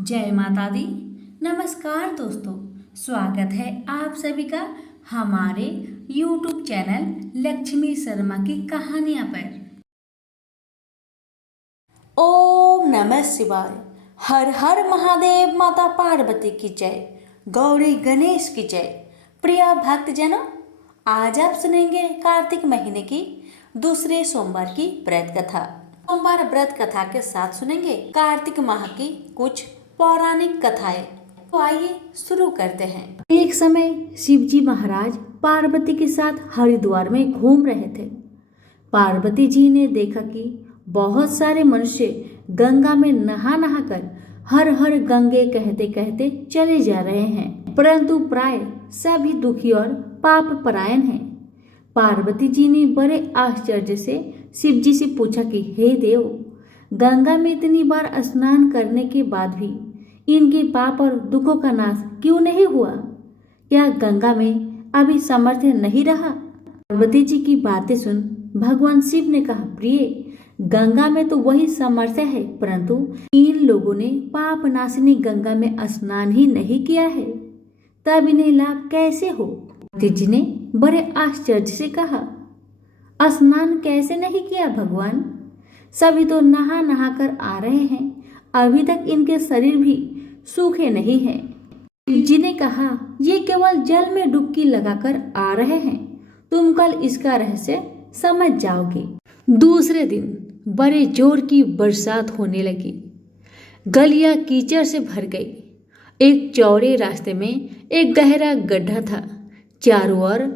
जय माता दी। नमस्कार दोस्तों, स्वागत है आप सभी का हमारे YouTube चैनल लक्ष्मी शर्मा की कहानियां पर। ओम नमः शिवाय। हर हर महादेव। माता पार्वती की जय, गौरी गणेश की जय। प्रिय भक्तजनों, आज आप सुनेंगे कार्तिक महीने की दूसरे सोमवार की व्रत कथा। सोमवार व्रत कथा के साथ सुनेंगे कार्तिक माह की कुछ पौराणिक कथाएं। तो आइए शुरू करते हैं। एक समय शिवजी महाराज पार्वती के साथ हरिद्वार में घूम रहे थे। पार्वती जी ने देखा कि बहुत सारे मनुष्य गंगा में नहा नहा कर हर हर गंगे कहते कहते चले जा रहे हैं, परंतु प्राय सभी दुखी और पाप परायण हैं। पार्वती जी ने बड़े आश्चर्य से शिवजी से पूछा कि हे देव, गंगा में इतनी बार स्नान करने के बाद भी इनके पाप और दुखों का नाश क्यों नहीं हुआ? क्या गंगा में अभी सामर्थ्य नहीं रहा? पार्वती जी की बातें सुन भगवान शिव ने कहा, प्रिय, गंगा में तो वही सामर्थ्य है, परंतु इन लोगों ने पाप नाशिनी गंगा में स्नान ही नहीं किया है, तब इन्हें लाभ कैसे हो? पार्वती जी ने बड़े आश्चर्य से कहा, स्नान कैसे नहीं किया भगवान? सभी तो नहा नहा कर आ रहे हैं, अभी तक इनके शरीर भी सूखे नहीं हैं। जी ने कहा, ये केवल जल में डुबकी लगाकर आ रहे हैं, तुम कल इसका रहस्य समझ जाओगे। दूसरे दिन बड़े जोर की बरसात होने लगी। गलियां कीचड़ से भर गई। एक चौड़े रास्ते में एक गहरा गड्ढा था, चारों ओर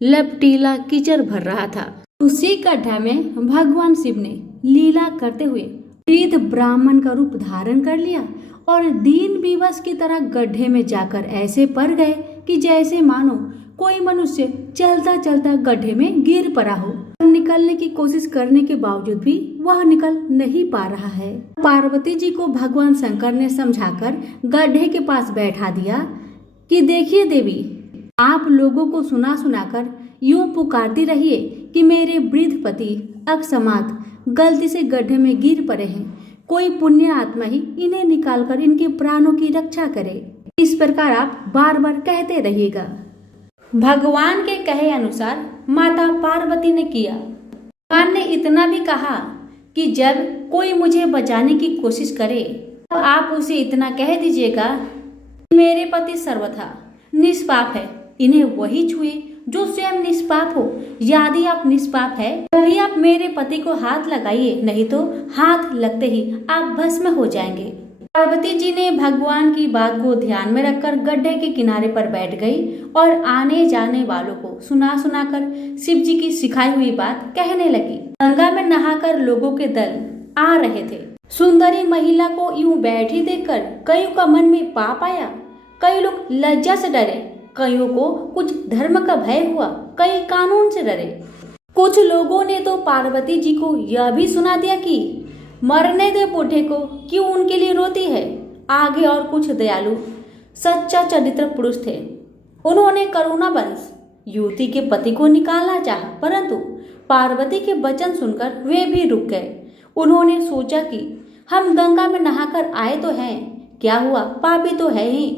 लपटीला कीचड़ भर रहा था। उसी गड्ढा में भगवान शिव ने लीला करते हुए वृद्ध ब्राह्मण का रूप धारण कर लिया और दीन विवश की तरह गड्ढे में जाकर ऐसे पड़ गए कि जैसे मानो कोई मनुष्य चलता चलता गड्ढे में गिर पड़ा हो। निकलने की कोशिश करने के बावजूद भी वह निकल नहीं पा रहा है। पार्वती जी को भगवान शंकर ने समझाकर गड्ढे के पास बैठा दिया कि देखिए देवी, आप लोगों को सुना सुनाकर यूं पुकारती रहिए कि मेरे वृद्ध पति अकस्मात गलती से गड्ढे में गिर पड़े हैं, कोई पुण्य आत्मा ही इन्हें निकालकर इनके प्राणों की रक्षा करे। इस प्रकार आप बार बार कहते रहिएगा। भगवान के कहे अनुसार माता पार्वती ने किया। भगवान ने इतना भी कहा कि जब कोई मुझे बचाने की कोशिश करे तो आप उसे इतना कह दीजिएगा कि मेरे पति सर्वथा निष्पाप है, इन्हें वही छुए जो स्वयं निष्पाप हो। यदि आप निष्पाप है तभी आप मेरे पति को हाथ लगाइए, नहीं तो हाथ लगते ही आप भस्म हो जाएंगे। पार्वती जी ने भगवान की बात को ध्यान में रखकर गड्ढे के किनारे पर बैठ गई और आने जाने वालों को सुना सुनाकर शिव जी की सिखाई हुई बात कहने लगी। गंगा में नहाकर लोगों के दल आ रहे थे। सुंदरी महिला को यूं बैठी देखकर कईयों का मन में पाप आया। कई लोग लज्जा से डरे, कईयों को कुछ धर्म का भय हुआ, कई कानून से डरे। कुछ लोगों ने तो पार्वती जी को यह भी सुना दिया कि मरने दे बूढ़े को, क्यों उनके लिए रोती है। आगे और कुछ दयालु सच्चा चरित्र पुरुष थे। उन्होंने करुणावश युवती के पति को निकालना चाहा, परंतु पार्वती के वचन सुनकर वे भी रुक गए। उन्होंने सोचा कि हम गंगा में नहाकर आए तो हैं, क्या हुआ, पापी तो है ही,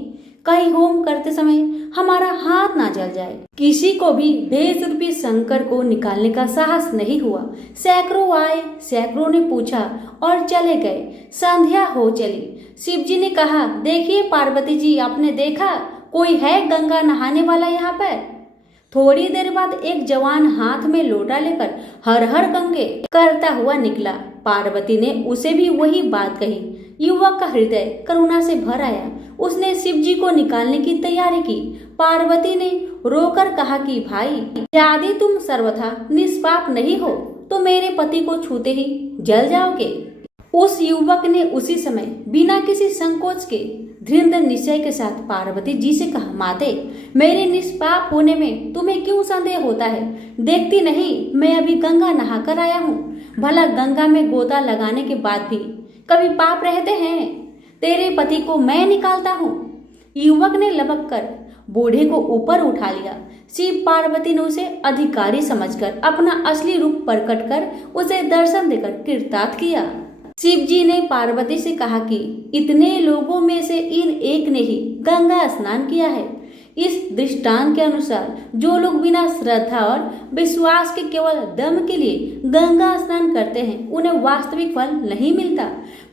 कहीं होम करते समय हमारा हाथ ना जल जाए। किसी को भी भेष रूपी शंकर को निकालने का साहस नहीं हुआ। सैकड़ों आए, सैकड़ों ने पूछा और चले गए। संध्या हो चली। शिव जी ने कहा, देखिए पार्वती जी, आपने देखा कोई है गंगा नहाने वाला यहाँ पर? थोड़ी देर बाद एक जवान हाथ में लोटा लेकर हर हर गंगे करता हुआ निकला। पार्वती ने उसे भी वही बात कही। युवक का हृदय करुणा से भर आया। उसने शिव जी को निकालने की तैयारी की। पार्वती ने रोकर कहा कि भाई, यदि तुम सर्वथा निष्पाप नहीं हो तो मेरे पति को छूते ही जल जाओगे। उस युवक ने उसी समय बिना किसी संकोच के दृढ़ निश्चय के साथ पार्वती जी से कहा, माते, मेरे निष्पाप होने में तुम्हें क्यों संदेह होता है? देखती नहीं मैं अभी गंगा नहाकर आया हूँ। भला गंगा में गोता लगाने के बाद भी कभी पाप रहते हैं? तेरे पति को मैं निकालता हूँ। युवक ने लपक कर बूढ़े को ऊपर उठा लिया। शिव पार्वती ने उसे अधिकारी समझकर अपना असली रूप प्रकट कर उसे दर्शन देकर कृतार्थ किया। शिव जी ने पार्वती से कहा कि इतने लोगों में से इन एक ने ही गंगा स्नान किया है। इस दृष्टांत के अनुसार जो लोग बिना श्रद्धा और विश्वास के केवल दम के लिए गंगा स्नान करते हैं उन्हें वास्तविक फल नहीं मिलता,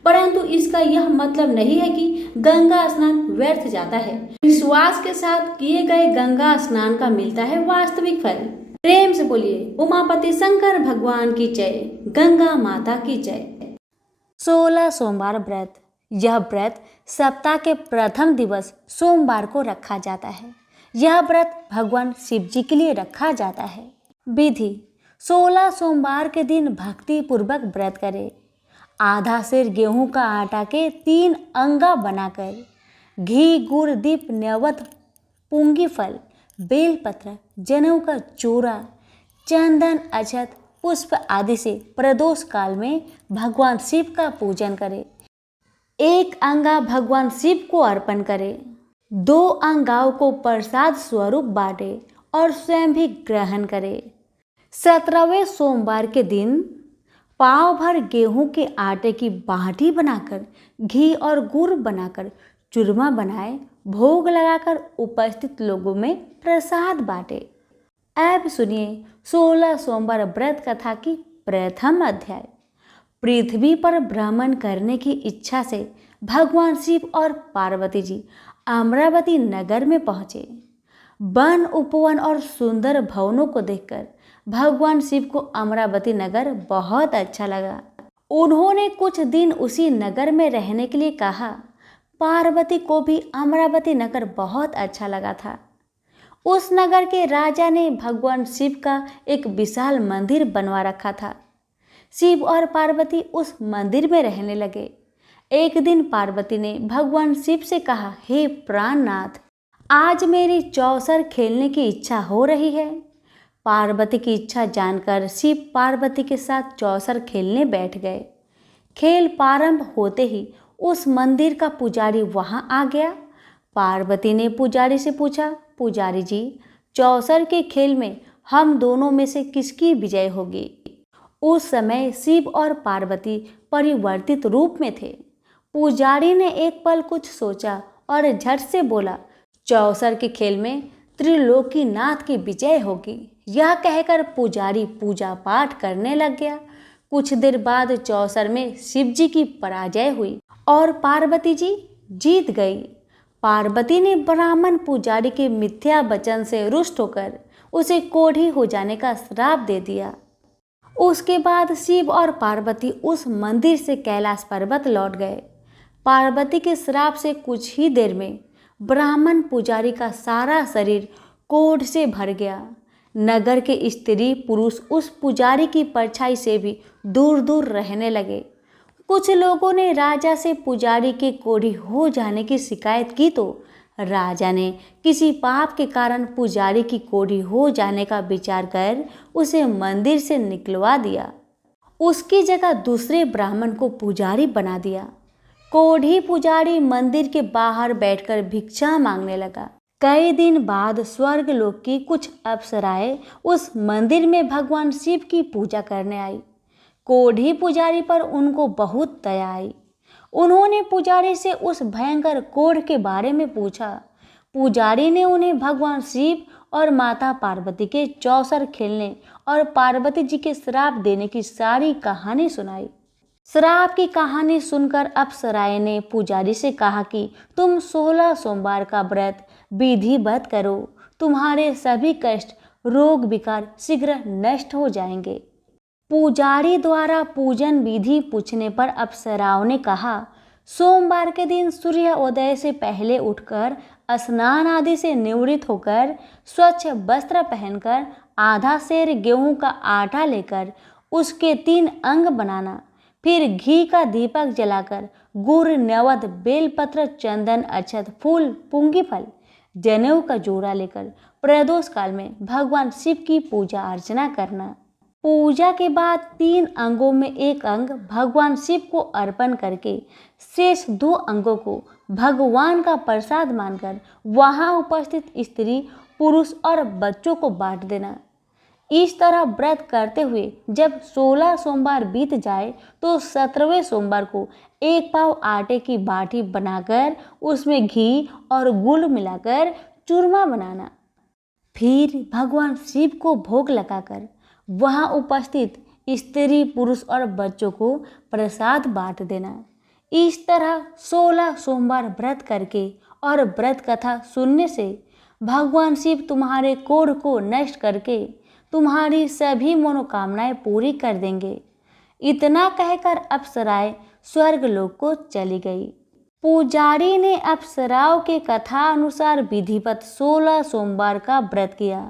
परंतु इसका यह मतलब नहीं है कि गंगा स्नान व्यर्थ जाता है। विश्वास के साथ किए गए गंगा स्नान का मिलता है वास्तविक फल। प्रेम से बोलिए उमापति शंकर भगवान की जय, गंगा माता की जय। 16 सोमवार व्रत। यह व्रत सप्ताह के प्रथम दिवस सोमवार को रखा जाता है। यह व्रत भगवान शिव जी के लिए रखा जाता है। विधि: 16 सोमवार के दिन भक्ति पूर्वक व्रत करें। आधा सेर गेहूं का आटा के 3 अंगा बनाकर घी, गुड़, दीप, नैवेद्य, पुंगी फल, बेलपत्र, जनेऊ का चूड़ा, चंदन, अक्षत, पुष्प आदि से प्रदोष काल में भगवान शिव का पूजन करें। 1 अंगा भगवान शिव को अर्पण करें। 2 अंगाओं को प्रसाद स्वरूप बांटे और स्वयं भी ग्रहण करें। 17वें सोमवार के दिन पाव भर गेहूं के आटे की बाटी बनाकर घी और गुड़ बनाकर चूरमा बनाए, भोग लगाकर उपस्थित लोगों में प्रसाद बांटे। अब सुनिए 16 सोमवार व्रत कथा की प्रथम अध्याय। पृथ्वी पर भ्रमण करने की इच्छा से भगवान शिव और पार्वती जी अमरावती नगर में पहुंचे। वन, उपवन और सुंदर भवनों को देखकर भगवान शिव को अमरावती नगर बहुत अच्छा लगा। उन्होंने कुछ दिन उसी नगर में रहने के लिए कहा। पार्वती को भी अमरावती नगर बहुत अच्छा लगा था। उस नगर के राजा ने भगवान शिव का एक विशाल मंदिर बनवा रखा था। शिव और पार्वती उस मंदिर में रहने लगे। एक दिन पार्वती ने भगवान शिव से कहा, हे प्राणनाथ, आज मेरी चौसर खेलने की इच्छा हो रही है। पार्वती की इच्छा जानकर शिव पार्वती के साथ चौसर खेलने बैठ गए। खेल प्रारंभ होते ही उस मंदिर का पुजारी वहां आ गया। पार्वती ने पुजारी से पूछा, पुजारी जी, चौसर के खेल में हम दोनों में से किसकी विजय होगी? उस समय शिव और पार्वती परिवर्तित रूप में थे। पुजारी ने एक पल कुछ सोचा और झट से बोला, चौसर के खेल में त्रिलोकीनाथ की विजय होगी। यह कहकर पुजारी पूजा पाठ करने लग गया। कुछ देर बाद चौसर में शिव जी की पराजय हुई और पार्वती जी जीत गई। पार्वती ने ब्राह्मण पुजारी के मिथ्या वचन से रुष्ट होकर उसे कोढ़ी हो जाने का श्राप दे दिया। उसके बाद शिव और पार्वती उस मंदिर से कैलाश पर्वत लौट गए। पार्वती के श्राप से कुछ ही देर में ब्राह्मण पुजारी का सारा शरीर कोढ़ से भर गया। नगर के स्त्री पुरुष उस पुजारी की परछाई से भी दूर दूर रहने लगे। कुछ लोगों ने राजा से पुजारी के कोढ़ी हो जाने की शिकायत की तो राजा ने किसी पाप के कारण पुजारी की कोढ़ी हो जाने का विचार कर उसे मंदिर से निकलवा दिया। उसकी जगह दूसरे ब्राह्मण को पुजारी बना दिया। कोढ़ी पुजारी मंदिर के बाहर बैठकर भिक्षा मांगने लगा। कई दिन बाद स्वर्गलोक की कुछ अप्सराएं उस मंदिर में भगवान शिव की पूजा करने आई। कोढ़ी पुजारी पर उनको बहुत दया आई। उन्होंने पुजारी से उस भयंकर कोढ़ के बारे में पूछा। पुजारी ने उन्हें भगवान शिव और माता पार्वती के चौसर खेलने और पार्वती जी के श्राप देने की सारी कहानी सुनाई। श्राप की कहानी सुनकर अप्सराएं ने पुजारी से कहा कि तुम 16 सोमवार का व्रत विधिवत करो, तुम्हारे सभी कष्ट, रोग, विकार शीघ्र नष्ट हो जाएंगे। पुजारी द्वारा पूजन विधि पूछने पर अप्सराओं ने कहा, सोमवार के दिन सूर्योदय से पहले उठकर स्नान आदि से निवृत्त होकर स्वच्छ वस्त्र पहनकर आधा सेर गेहूं का आटा लेकर उसके 3 अंग बनाना, फिर घी का दीपक जलाकर गुड़, नैवेद्य, बेलपत्र, चंदन, अक्षत, फूल, पुंगी फल, जनेऊ का जोड़ा लेकर प्रदोष काल में भगवान शिव की पूजा अर्चना करना। पूजा के बाद 3 अंगों में 1 अंग भगवान शिव को अर्पण करके शेष 2 अंगों को भगवान का प्रसाद मानकर वहां उपस्थित स्त्री, पुरुष और बच्चों को बांट देना। इस तरह व्रत करते हुए जब 16 सोमवार बीत जाए तो 17वें सोमवार को 1 पाव आटे की बाटी बनाकर उसमें घी और गुड़ मिलाकर चूरमा बनाना। फिर भगवान शिव को भोग लगाकर वहां उपस्थित स्त्री, पुरुष और बच्चों को प्रसाद बांट देना। इस तरह 16 सोमवार व्रत करके और व्रत कथा सुनने से भगवान शिव तुम्हारे कोढ़ को नष्ट करके तुम्हारी सभी मनोकामनाएं पूरी कर देंगे। इतना कहकर अप्सराएं स्वर्गलोक को चली गई। पुजारी ने अप्सराओं के कथा अनुसार विधिवत 16 सोमवार का व्रत किया।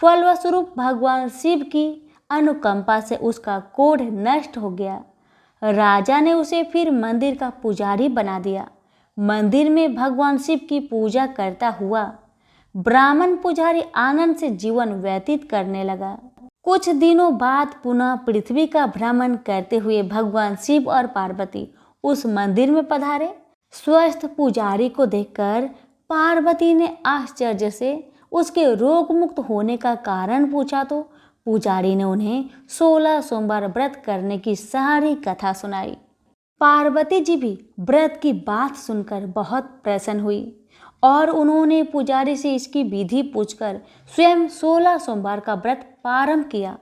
फलस्वरूप भगवान शिव की अनुकंपा से उसका कोढ़ नष्ट हो गया। राजा ने उसे फिर मंदिर का पुजारी बना दिया। मंदिर में भगवान शिव की पूजा करता हुआ ब्राह्मण पुजारी आनंद से जीवन व्यतीत करने लगा। कुछ दिनों बाद पुनः पृथ्वी का भ्रमण करते हुए भगवान शिव और पार्वती उस मंदिर में पधारे। स्वस्थ पुजारी को देखकर पार्वती ने आश्चर्य से उसके रोग मुक्त होने का कारण पूछा तो पुजारी ने उन्हें 16 सोमवार व्रत करने की सारी कथा सुनाई। पार्वती जी भी व्रत की बात सुनकर बहुत प्रसन्न हुई और उन्होंने पुजारी से इसकी विधि पूछकर स्वयं 16 सोमवार का व्रत प्रारंभ किया।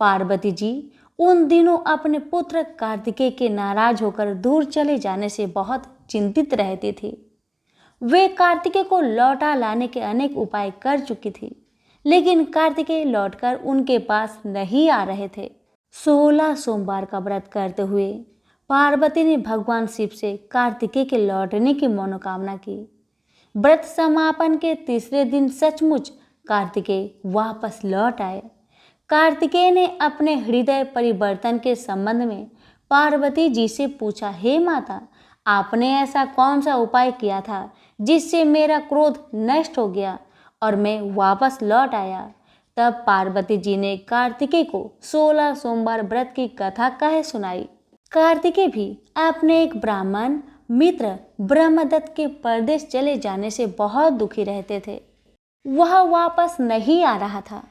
पार्वती जी उन दिनों अपने पुत्र कार्तिकेय के नाराज होकर दूर चले जाने से बहुत चिंतित रहती थी। वे कार्तिकेय को लौटा लाने के अनेक उपाय कर चुकी थी, लेकिन कार्तिकेय लौटकर उनके पास नहीं आ रहे थे। 16 सोमवार का व्रत करते हुए पार्वती ने भगवान शिव से कार्तिकेय के लौटने की मनोकामना की। व्रत समापन के तीसरे दिन सचमुच कार्तिकेय वापस लौट आए। कार्तिकेय ने अपने हृदय परिवर्तन के संबंध में पार्वती जी से पूछा, हे माता, आपने ऐसा कौन सा उपाय किया था जिससे मेरा क्रोध नष्ट हो गया और मैं वापस लौट आया? तब पार्वती जी ने कार्तिकेय को 16 सोमवार व्रत की कथा कह सुनाई। कार्तिकेय भी अपने एक ब्राह्मण मित्र ब्रह्मदत्त के परदेश चले जाने से बहुत दुखी रहते थे। वह वापस नहीं आ रहा था।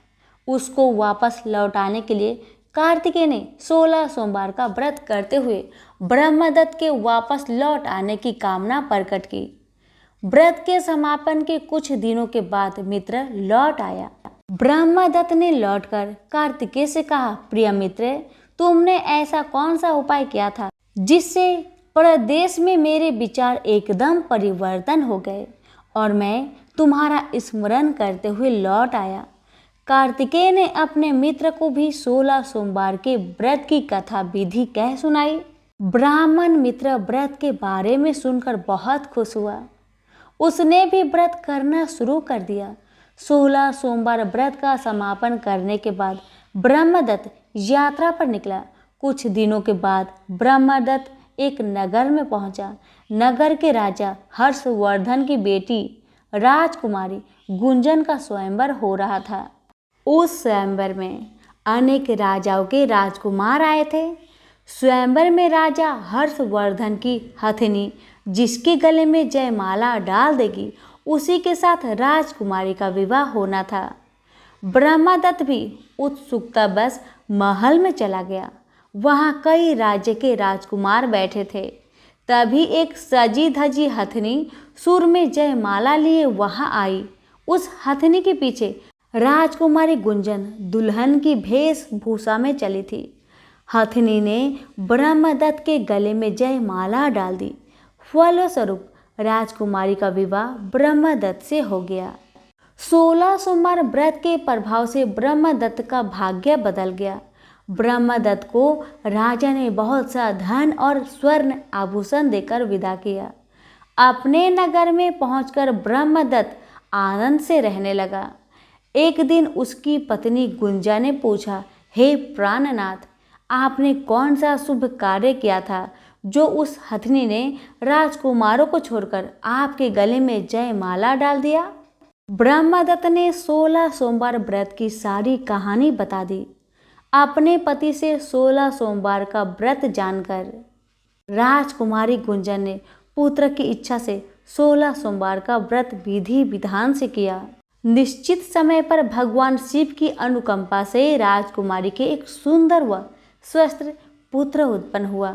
उसको वापस लौटाने के लिए कार्तिकेय ने 16 सोमवार का व्रत करते हुए ब्रह्मदत्त के वापस लौट आने की कामना प्रकट की। व्रत के समापन के कुछ दिनों के बाद मित्र लौट आया। ब्रह्मदत्त ने लौटकर कार्तिकेय से कहा, प्रिय मित्र, तुमने ऐसा कौन सा उपाय किया था जिससे परदेश में मेरे विचार एकदम परिवर्तन हो गए और मैं तुम्हारा स्मरण करते हुए लौट आया। कार्तिकेय ने अपने मित्र को भी 16 सोमवार के व्रत की कथा विधि कह सुनाई। ब्राह्मण मित्र व्रत के बारे में सुनकर बहुत खुश हुआ। उसने भी व्रत करना शुरू कर दिया। 16 सोमवार व्रत का समापन करने के बाद ब्रह्मदत्त यात्रा पर निकला। कुछ दिनों के बाद ब्रह्मदत्त एक नगर में पहुंचा। नगर के राजा हर्षवर्धन की बेटी राजकुमारी गुंजन का स्वयंवर हो रहा था। उस स्वयंवर में अनेक राजाओं के राजकुमार आए थे। स्वयंवर में राजा हर्षवर्धन की हथिनी जिसके गले में जयमाला डाल देगी, उसी के साथ राजकुमारी का विवाह होना था। ब्रह्मदत्त भी उत्सुकता बस महल में चला गया। वहां कई राज्य के राजकुमार बैठे थे। तभी एक सजी धजी हथनी सुर में जयमाला लिए वहां आई। उस हथनी के पीछे राजकुमारी गुंजन दुल्हन की वेशभूषा में चली थी। हथनी ने ब्रह्मदत्त के गले में जयमाला डाल दी। फलस्वरूप राजकुमारी का विवाह ब्रह्मदत्त से हो गया। 16 सोमवार व्रत के प्रभाव से ब्रह्मदत्त का भाग्य बदल गया। ब्रह्मदत्त को राजा ने बहुत सा धन और स्वर्ण आभूषण देकर विदा किया। अपने नगर में पहुंचकर ब्रह्मदत्त आनंद से रहने लगा। एक दिन उसकी पत्नी गुंजा ने पूछा, हे प्राणनाथ, आपने कौन सा शुभ कार्य किया था जो उस हथनी ने राजकुमारों को छोड़कर आपके गले में जयमाला डाल दिया? ब्रह्मदत्त ने 16 सोमवार व्रत की सारी कहानी बता दी। अपने पति से 16 सोमवार का व्रत जानकर राजकुमारी गुंजन ने पुत्र की इच्छा से 16 सोमवार का व्रत विधि विधान से किया। निश्चित समय पर भगवान शिव की अनुकंपा से राजकुमारी के एक सुंदर व स्वस्थ पुत्र उत्पन्न हुआ।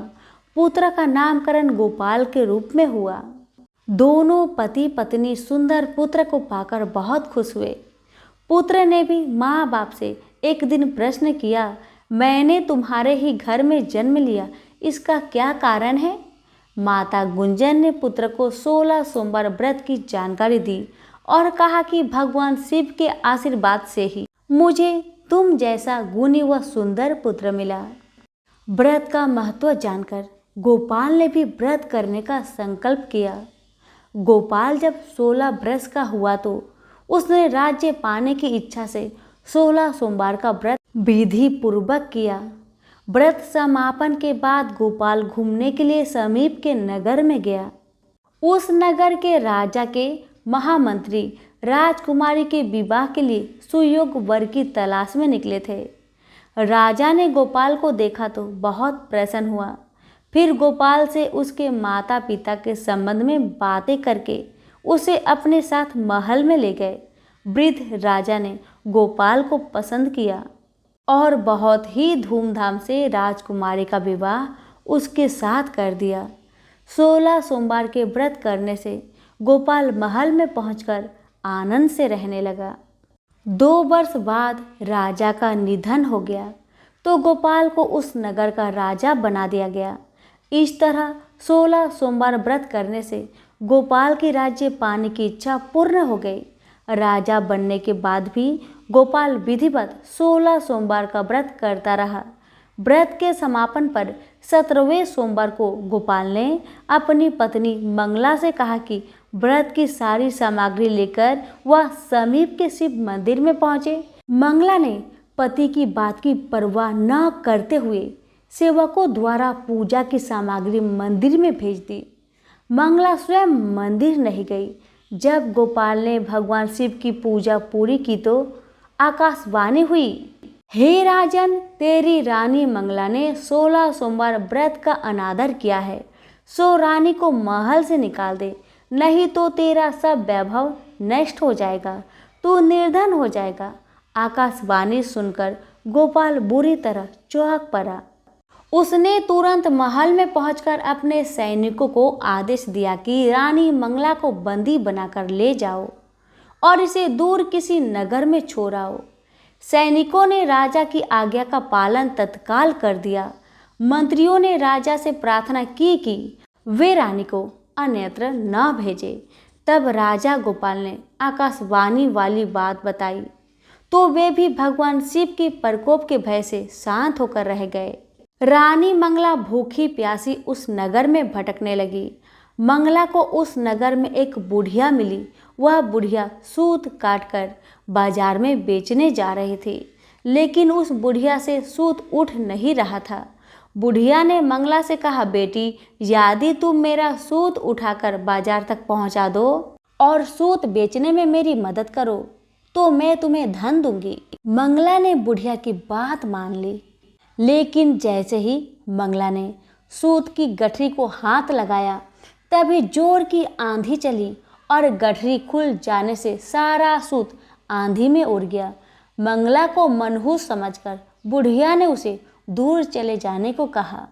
पुत्र का नामकरण गोपाल के रूप में हुआ। दोनों पति पत्नी सुंदर पुत्र को पाकर बहुत खुश हुए। पुत्र ने भी माँ बाप से एक दिन प्रश्न किया, मैंने तुम्हारे ही घर में जन्म लिया, इसका क्या कारण है? माता गुंजन ने पुत्र को 16 सोमवार व्रत की जानकारी दी और कहा कि भगवान शिव के आशीर्वाद से ही मुझे तुम जैसा गुणी व सुंदर पुत्र मिला। व्रत का महत्व जानकर गोपाल ने भी व्रत करने का संकल्प किया। गोपाल जब 16 वर्ष का हुआ तो उसने राज्य पाने की इच्छा से 16 सोमवार का व्रत विधि पूर्वक किया। व्रत समापन के बाद गोपाल घूमने के लिए समीप के नगर में गया। उस नगर के राजा के महामंत्री राजकुमारी के विवाह के लिए सुयोग्य वर की तलाश में निकले थे। राजा ने गोपाल को देखा तो बहुत प्रसन्न हुआ। फिर गोपाल से उसके माता पिता के संबंध में बातें करके उसे अपने साथ महल में ले गए। वृद्ध राजा ने गोपाल को पसंद किया और बहुत ही धूमधाम से राजकुमारी का विवाह उसके साथ कर दिया। 16 सोमवार के व्रत करने से गोपाल महल में पहुंचकर आनंद से रहने लगा। 2 वर्ष बाद राजा का निधन हो गया तो गोपाल को उस नगर का राजा बना दिया गया। इस तरह 16 सोमवार व्रत करने से गोपाल की राज्य पाने की इच्छा पूर्ण हो गई। राजा बनने के बाद भी गोपाल विधिवत 16 सोमवार का व्रत करता रहा। व्रत के समापन पर 17वें सोमवार को गोपाल ने अपनी पत्नी मंगला से कहा कि व्रत की सारी सामग्री लेकर वह समीप के शिव मंदिर में पहुंचे। मंगला ने पति की बात की परवाह न करते हुए सेवकों द्वारा पूजा की सामग्री मंदिर में भेज दी। मंगला स्वयं मंदिर नहीं गई। जब गोपाल ने भगवान शिव की पूजा पूरी की तो आकाशवाणी हुई, हे राजन, तेरी रानी मंगला ने 16 सोमवार व्रत का अनादर किया है, सो रानी को महल से निकाल दे, नहीं तो तेरा सब वैभव नष्ट हो जाएगा, तू निर्धन हो जाएगा। आकाशवाणी सुनकर गोपाल बुरी तरह चौंक पड़ा। उसने तुरंत महल में पहुंचकर अपने सैनिकों को आदेश दिया कि रानी मंगला को बंदी बनाकर ले जाओ और इसे दूर किसी नगर में छोड़ाओ। सैनिकों ने राजा की आज्ञा का पालन तत्काल कर दिया। मंत्रियों ने राजा से प्रार्थना की कि वे रानी को अन्यत्र न भेजे। तब राजा गोपाल ने आकाशवाणी वाली बात बताई तो वे भी भगवान शिव के प्रकोप के भय से शांत होकर रह गए। रानी मंगला भूखी प्यासी उस नगर में भटकने लगी। मंगला को उस नगर में एक बुढ़िया मिली। वह बुढ़िया सूत काटकर बाजार में बेचने जा रही थी, लेकिन उस बुढ़िया से सूत उठ नहीं रहा था। बुढ़िया ने मंगला से कहा, बेटी, यदि तुम मेरा सूत उठाकर बाजार तक पहुंचा दो और सूत बेचने में मेरी मदद करो तो मैं तुम्हें धन दूंगी। मंगला ने बुढ़िया की बात मान ली, लेकिन जैसे ही मंगला ने सूत की गठरी को हाथ लगाया तभी जोर की आंधी चली और गठरी खुल जाने से सारा सूत आंधी में उड़ गया। मंगला को मनहूस समझकर बुढ़िया ने उसे दूर चले जाने को कहा।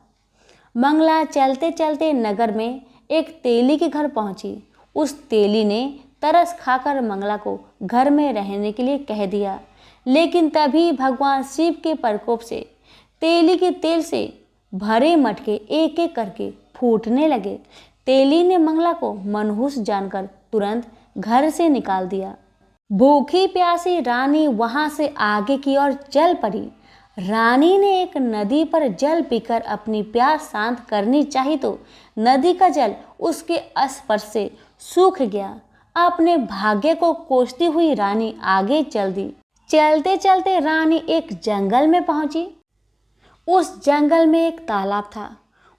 मंगला चलते चलते नगर में एक तेली के घर पहुंची। उस तेली ने तरस खाकर मंगला को घर में रहने के लिए कह दिया, लेकिन तभी भगवान शिव के प्रकोप से तेली के तेल से भरे मटके एक एक करके फूटने लगे। तेली ने मंगला को मनहूस जानकर तुरंत घर से निकाल दिया। भूखी प्यासी रानी वहां से आगे की ओर चल पड़ी। रानी ने एक नदी पर जल पीकर अपनी प्यास शांत करनी चाहिए तो नदी का जल उसके स्पर्श से सूख गया। अपने भाग्य को कोसती हुई रानी आगे चल दी। चलते चलते रानी एक जंगल में पहुंची। उस जंगल में एक तालाब था,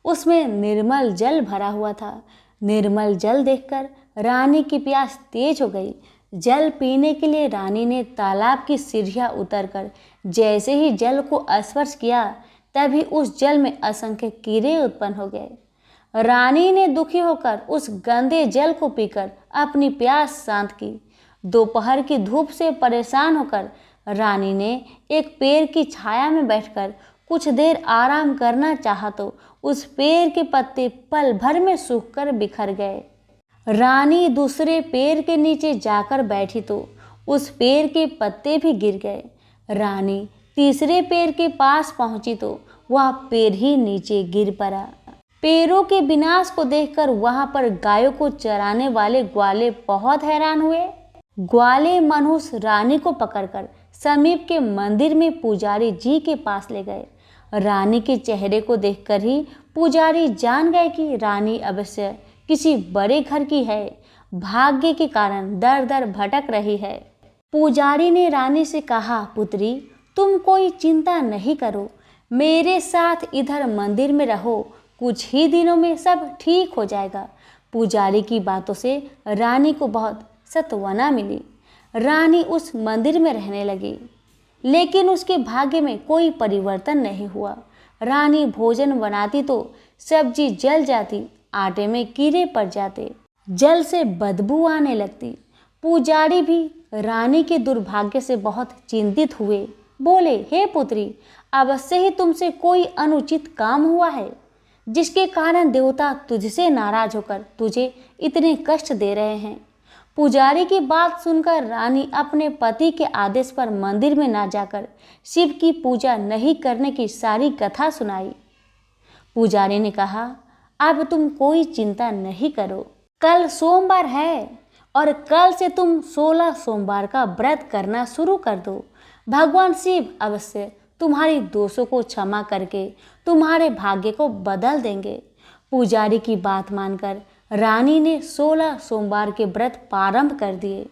उसमें निर्मल जल भरा हुआ था। निर्मल जल देखकर रानी की प्यास तेज हो गई। जल पीने के लिए रानी ने तालाब की सीढ़ियां उतरकर जैसे ही जल को स्पर्श किया तभी उस जल में असंख्य कीड़े उत्पन्न हो गए। रानी ने दुखी होकर उस गंदे जल को पीकर अपनी प्यास शांत की। दोपहर की धूप से परेशान होकर रानी ने एक पेड़ की छाया में बैठकर कुछ देर आराम करना चाहा तो उस पेड़ के पत्ते पल भर में सूखकर बिखर गए। रानी दूसरे पेड़ के नीचे जाकर बैठी तो उस पेड़ के पत्ते भी गिर गए। रानी तीसरे पेड़ के पास पहुंची तो वह पेड़ ही नीचे गिर पड़ा। पेड़ों के विनाश को देखकर वहां पर गायों को चराने वाले ग्वाले बहुत हैरान हुए। ग्वाले मनुष्य रानी को पकड़कर समीप के मंदिर में पुजारी जी के पास ले गए। रानी के चेहरे को देखकर ही पुजारी जान गए कि रानी अवश्य किसी बड़े घर की है, भाग्य के कारण दर दर भटक रही है। पुजारी ने रानी से कहा, पुत्री तुम कोई चिंता नहीं करो, मेरे साथ इधर मंदिर में रहो, कुछ ही दिनों में सब ठीक हो जाएगा। पुजारी की बातों से रानी को बहुत सांत्वना मिली। रानी उस मंदिर में रहने लगी, लेकिन उसके भाग्य में कोई परिवर्तन नहीं हुआ। रानी भोजन बनाती तो सब्जी जल जाती, आटे में कीड़े पड़ जाते, जल से बदबू आने लगती। पुजारी भी रानी के दुर्भाग्य से बहुत चिंतित हुए। बोले, हे पुत्री, अवश्य ही तुमसे कोई अनुचित काम हुआ है, जिसके कारण देवता तुझसे नाराज होकर तुझे इतने कष्ट दे रहे हैं। पुजारी की बात सुनकर रानी अपने पति के आदेश पर मंदिर में ना जाकर शिव की पूजा नहीं करने की सारी कथा सुनाई। पुजारी ने कहा, अब तुम कोई चिंता नहीं करो, कल सोमवार है और कल से तुम 16 सोमवार का व्रत करना शुरू कर दो। भगवान शिव अवश्य तुम्हारी दोषों को क्षमा करके तुम्हारे भाग्य को बदल देंगे। पुजारी की बात मानकर रानी ने 16 सोमवार के व्रत प्रारंभ कर दिए।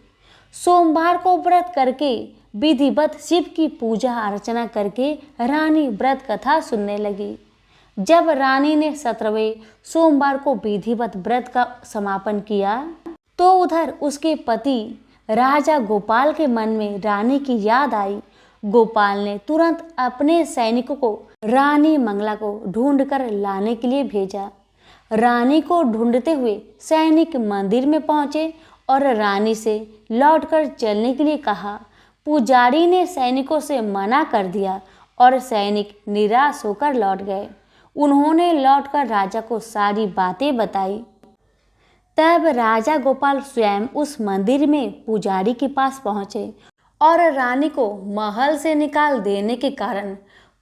सोमवार को व्रत करके विधिवत शिव की पूजा अर्चना करके रानी व्रत कथा सुनने लगी। जब रानी ने 17वें सोमवार को विधिवत व्रत का समापन किया तो उधर उसके पति राजा गोपाल के मन में रानी की याद आई। गोपाल ने तुरंत अपने सैनिकों को रानी मंगला को ढूंढकर लाने के लिए भेजा। रानी को ढूंढते हुए सैनिक मंदिर में पहुंचे और रानी से लौटकर चलने के लिए कहा। पुजारी ने सैनिकों से मना कर दिया और सैनिक निराश होकर लौट गए। उन्होंने लौटकर राजा को सारी बातें बताई। तब राजा गोपाल स्वयं उस मंदिर में पुजारी के पास पहुंचे और रानी को महल से निकाल देने के कारण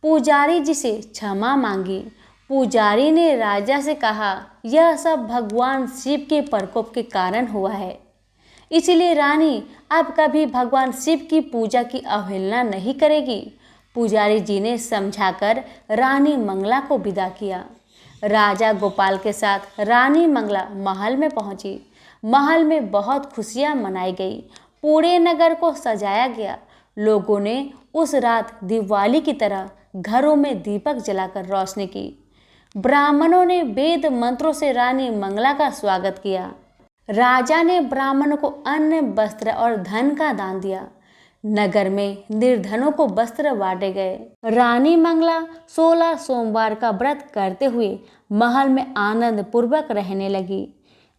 पुजारी जी से क्षमा मांगी। पुजारी ने राजा से कहा, यह सब भगवान शिव के प्रकोप के कारण हुआ है, इसलिए रानी अब कभी भगवान शिव की पूजा की अवहेलना नहीं करेगी। पुजारी जी ने समझाकर रानी मंगला को विदा किया। राजा गोपाल के साथ रानी मंगला महल में पहुंची। महल में बहुत खुशियां मनाई गई, पूरे नगर को सजाया गया। लोगों ने उस रात दिवाली की तरह घरों में दीपक जलाकर रोशनी की। ब्राह्मणों ने वेद मंत्रों से रानी मंगला का स्वागत किया। राजा ने ब्राह्मणों को अन्न, वस्त्र और धन का दान दिया। नगर में निर्धनों को वस्त्र बांटे गए। रानी मंगला 16 सोमवार का व्रत करते हुए महल में आनंद पूर्वक रहने लगी।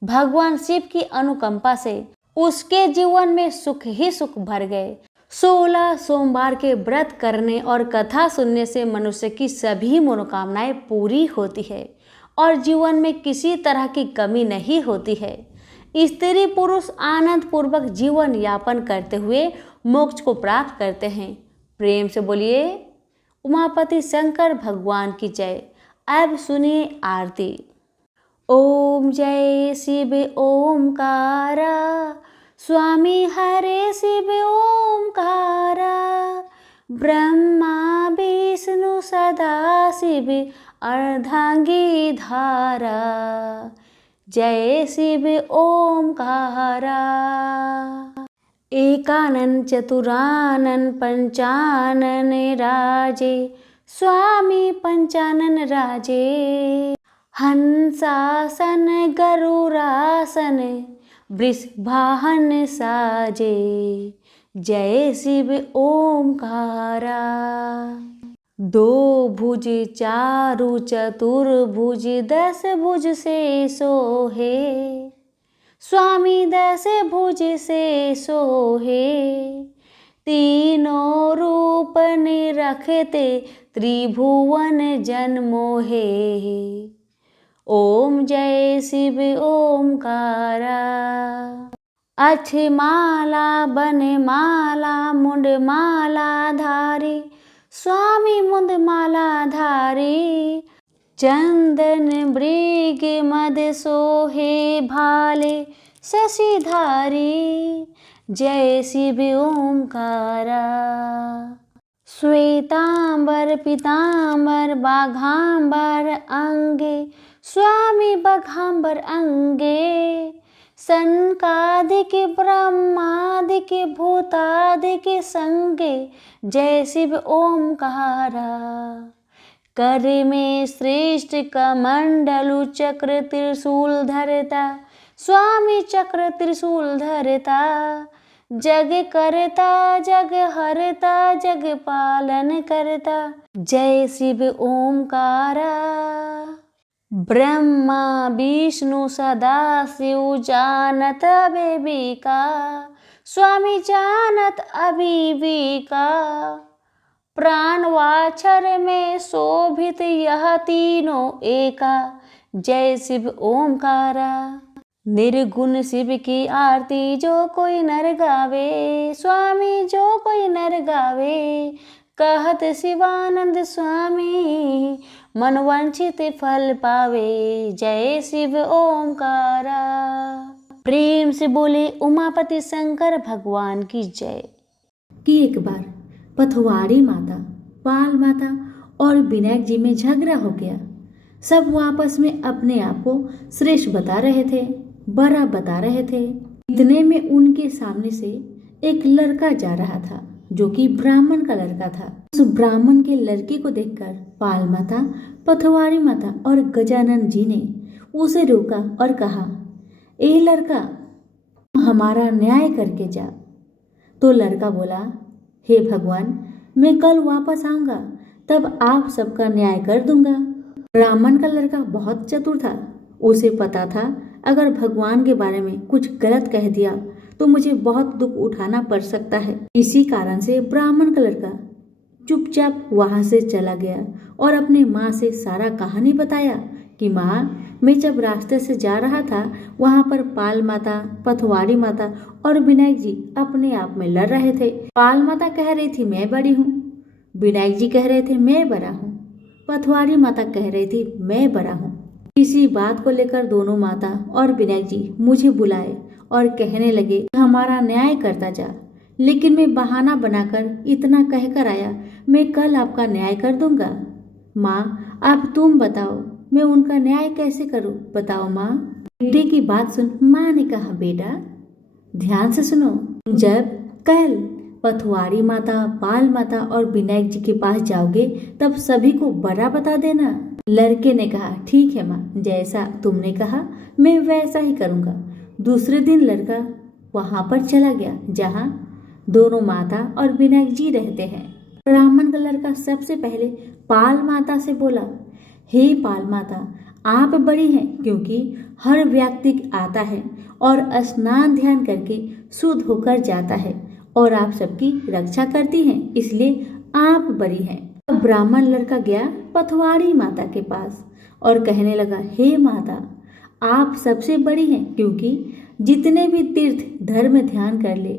भगवान शिव की अनुकंपा से उसके जीवन में सुख ही सुख भर गए। 16 सोमवार के व्रत करने और कथा सुनने से मनुष्य की सभी मनोकामनाएं पूरी होती है और जीवन में किसी तरह की कमी नहीं होती है। स्त्री पुरुष आनंद पूर्वक जीवन यापन करते हुए मोक्ष को प्राप्त करते हैं। प्रेम से बोलिए उमापति शंकर भगवान की जय। अब सुनिए आरती। ओम जय शिव ओमकारा, स्वामी हरे शिव ओमकारा, ब्रह्मा विष्णु सदा शिव अर्धांगी धारा, जय शिव ओमकारा। एकानन चतुरानन पंचानन राजे, स्वामी पंचानन राजे, हंसासन गरुरासन वृषभाहन साजे, जय शिव ओमकारा। दो भुज चारु चतुर्भुज 10 भुज से सोहे, स्वामी दस भुज से सोहे, तीनों रूप निरखते त्रिभुवन जन मोहे। ओम जय शिव ओमकारा, अक्षय माला बन माला मुंड माला धारी, स्वामी मुंड माला धारी। चंदन मृग मद सोहे भाले शशिधारी, जय शिव ओमकारा। श्वेतांबर पीतांबर बाघांबर अंगे, स्वामी बाघांबर अंगे। सनकादिक ब्रह्मादिक भूतादिक संगे, जय शिव ओमकारा। कर में श्रेष्ठ कमंडलु चक्र त्रिशूल धरता, स्वामी चक्र त्रिशूल धरता। जग करता जग हरता जग पालन करता, जय शिव ओमकारा। ब्रह्मा विष्णु सदा शिव जानत अविवेका, स्वामी जानत अविवेका। प्राण वाछर में शोभित यह तीनों एका, जय शिव ओमकारा। निर्गुण शिव की आरती जो कोई नर गावे, स्वामी जो कोई नर गावे। कहत शिवानंद स्वामी, मनवांछित फल पावे, जय शिव ओमकारा। प्रेम से बोले उमापति शंकर भगवान की जय। कि एक बार पथवारी माता, पाल माता और विनायक जी में झगड़ा हो गया। सब वो आपस में अपने आप को श्रेष्ठ बता रहे थे, बड़ा बता रहे थे। इतने में उनके सामने से एक लड़का जा रहा था, जो कि ब्राह्मण का लड़का था। उस ब्राह्मण के लड़के को देखकर पाल माता, पथवारी माता और गजानन जी ने उसे रोका और कहा, ए लड़का, हमारा न्याय करके जा। तो लड़का बोला, हे भगवान, मैं कल वापस आऊंगा, तब आप सबका न्याय कर दूंगा। ब्राह्मण का लड़का बहुत चतुर था। उसे पता था अगर भगवान के बारे में कुछ गलत कह दिया तो मुझे बहुत दुख उठाना पड़ सकता है। इसी कारण से ब्राह्मण का लड़का चुपचाप वहां से चला गया और अपने माँ से सारा कहानी बताया कि माँ, मैं जब रास्ते से जा रहा था वहां पर पाल माता, पथवारी माता और विनायक जी अपने आप में लड़ रहे थे। पाल माता कह रही थी मैं बड़ी हूँ, विनायक जी कह रहे थे मैं बड़ा हूँ, पथवारी माता कह रही थी मैं बड़ा हूँ। इसी बात को लेकर दोनों माता और विनायक जी मुझे बुलाए और कहने लगे, हमारा न्याय करता जा। लेकिन मैं बहाना बनाकर इतना कहकर आया, मैं कल आपका न्याय कर दूंगा। माँ, अब तुम बताओ, मैं उनका न्याय कैसे करूं? बताओ माँ। बेटे की बात सुन माँ ने कहा, बेटा ध्यान से सुनो, जब कल पथवारी माता, पाल माता और विनायक जी के पास जाओगे तब सभी को बड़ा बता देना। लड़के ने कहा, ठीक है माँ, जैसा तुमने कहा मैं वैसा ही करूँगा। दूसरे दिन लड़का वहाँ पर चला गया जहाँ दोनों माता और विनायक जी रहते हैं। ब्राह्मण का लड़का सबसे पहले पाल माता से बोला, हे पाल माता, आप बड़ी हैं क्योंकि हर व्यक्ति आता है और स्नान ध्यान करके शुद्ध होकर जाता है और आप सबकी रक्षा करती हैं, इसलिए आप बड़ी हैं। अब ब्राह्मण लड़का गया पथवारी माता के पास और कहने लगा, हे माता, आप सबसे बड़ी हैं क्योंकि जितने भी तीर्थ धर्म ध्यान कर ले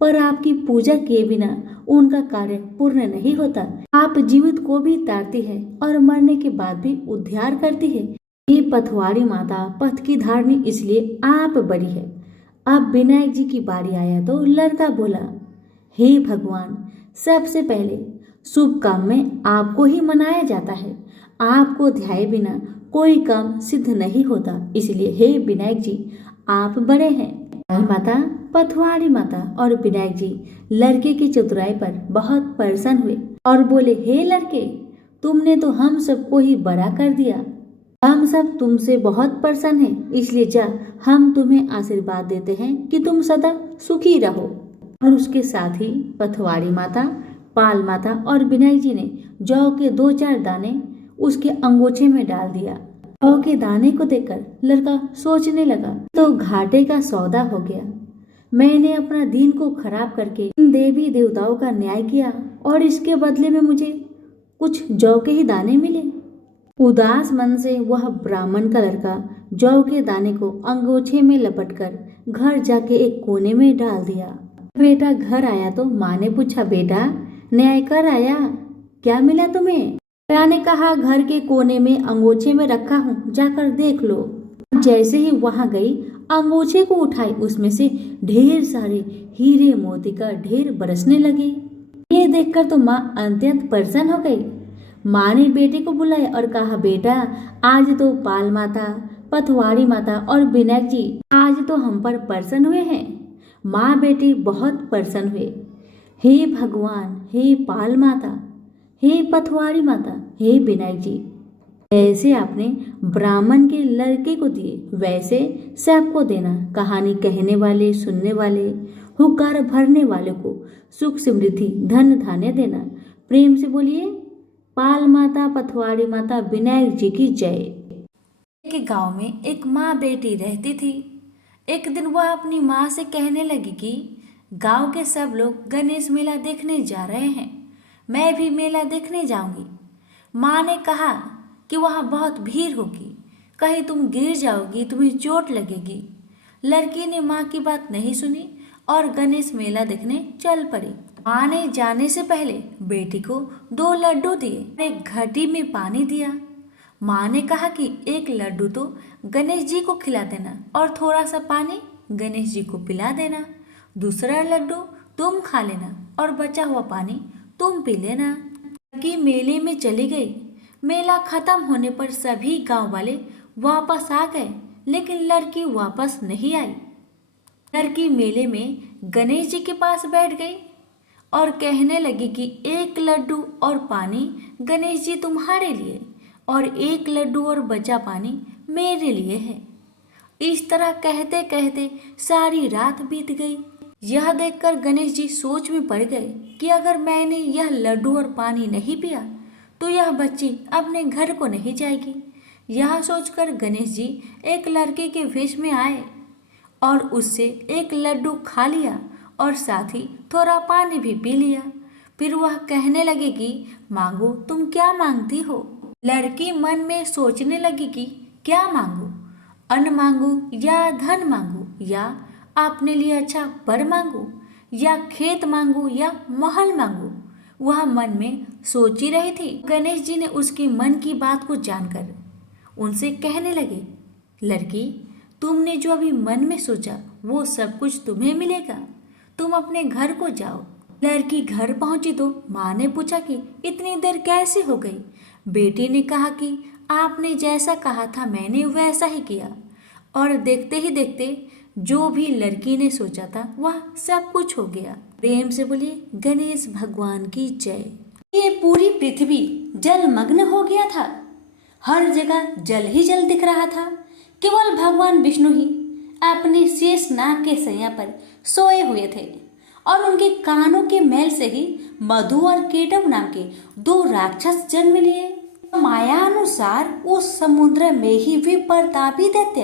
पर आपकी पूजा किए बिना उनका कार्य पूर्ण नहीं होता। आप जीवित को भी तारती है और मरने के बाद भी उद्धार करती है। ये पथवारी माता पथ की धारणी, इसलिए आप बड़ी है। अब विनायक जी की बारी आया तो लड़का बोला, हे भगवान, सबसे पहले शुभ काम में आपको ही मनाया जाता है। आपको ध्याए बिना कोई काम सिद्ध नहीं होता, इसलिए हे विनायक जी आप बड़े हैं। माता, पथवारी माता और विनायक जी लड़के की चतुराई पर बहुत प्रसन्न हुए और बोले, हे लड़के, तुमने तो हम सबको ही बड़ा कर दिया। हम सब तुमसे बहुत प्रसन्न हैं, इसलिए जा हम तुम्हें आशीर्वाद देते हैं कि तुम सदा सुखी रहो। और उसके साथ ही पथवारी माता, पाल माता और विनायक जी ने जौ के 2-4 दाने उसके अंगोछे में डाल दिया जौ के दाने को देखकर लड़का सोचने लगा, तो घाटे का सौदा हो गया। मैंने अपना दिन को खराब करके इन देवी देवताओं का न्याय किया और इसके बदले में मुझे कुछ जौ के ही दाने मिले। उदास मन से वह ब्राह्मण का लड़का जौ के दाने को अंगोछे में लपटकर घर जाके एक कोने में डाल दिया। बेटा घर आया तो माँ ने पूछा, बेटा न्याय कर आया, क्या मिला तुम्हें? बेटा ने कहा, घर के कोने में अंगोछे में रखा हूँ, जाकर देख लो। जैसे ही वहां गई, अंगोछे को उठाई, उसमें से ढेर सारे हीरे मोती का ढेर बरसने लगे। ये देखकर तो माँ अत्यंत प्रसन्न हो गई। माँ ने बेटे को बुलाया और कहा, बेटा आज तो पाल माता, पथवारी माता और विनायक जी आज तो हम पर प्रसन्न हुए हैं। माँ बेटी बहुत प्रसन्न हुए। हे भगवान, हे पाल माता, हे पथवारी माता, हे विनायक जी, ऐसे आपने ब्राह्मण के लड़के को दिए वैसे सबको देना। कहानी कहने वाले, सुनने वाले, हुक्कार भरने वाले को सुख समृद्धि धन धान्य देना। प्रेम से बोलिए, पाल माता, पथवारी माता, विनायक जी की जय। एक गांव में एक माँ बेटी रहती थी। एक दिन वह अपनी माँ से कहने लगी कि गांव के सब लोग गणेश मेला देखने जा रहे हैं, मैं भी मेला देखने जाऊंगी। माँ ने कहा कि वहाँ बहुत भीड़ होगी, कहीं तुम गिर जाओगी, तुम्हें चोट लगेगी। लड़की ने माँ की बात नहीं सुनी और गणेश मेला देखने चल पड़ी। माँ ने जाने से पहले बेटी को 2 लड्डू दिए, एक घटी में पानी दिया। माँ ने कहा कि एक लड्डू तो गणेश जी को खिला देना और थोड़ा सा पानी गणेश जी को पिला देना। दूसरा लड्डू तुम खा लेना और बचा हुआ पानी तुम पी लेना। लड़की मेले में चली गई। मेला खत्म होने पर सभी गांव वाले वापस आ गए, लेकिन लड़की वापस नहीं आई। लड़की मेले में गणेश जी के पास बैठ गई और कहने लगी कि एक लड्डू और पानी गणेश जी तुम्हारे लिए और एक लड्डू और बचा पानी मेरे लिए है। इस तरह कहते कहते सारी रात बीत गई। यह देखकर गणेश जी सोच में पड़ गए कि अगर मैंने यह लड्डू और पानी नहीं पिया तो यह बच्ची अपने घर को नहीं जाएगी। यह सोचकर गणेश जी एक लड़के के वेश में आए और उससे एक लड्डू खा लिया और साथ ही थोड़ा पानी भी पी लिया। फिर वह कहने लगे कि मांगो, तुम क्या मांगती हो? लड़की मन में सोचने लगी कि क्या मांगू, अन्न मांगू या धन मांगू, या अपने लिए अच्छा वर मांगू, या खेत मांगू या महल मांगू। वह मन में सोची रही थी। गणेश जी ने उसके मन की बात को जानकर उनसे कहने लगे, लड़की तुमने जो अभी मन में सोचा वो सब कुछ तुम्हें मिलेगा, तुम अपने घर को जाओ। लड़की घर पहुंची तो माँ ने पूछा कि इतनी देर कैसे हो गई? बेटी ने कहा कि आपने जैसा कहा था मैंने वैसा ही किया और देखते ही देखते जो भी लड़की ने सोचा था वह सब कुछ हो गया। प्रेम से बोलिए, गणेश भगवान की जय। ये पूरी पृथ्वी जलमग्न हो गया था। हर जगह जल ही जल दिख रहा था। केवल भगवान विष्णु ही अपने शेष नाग के सैया पर सोए हुए थे और उनके कानों के मैल से ही मधु और केटव नाम के 2 राक्षस जन्म लिए। माया अनुसार उस समुद्र में ही वे प्रतापी दैत्य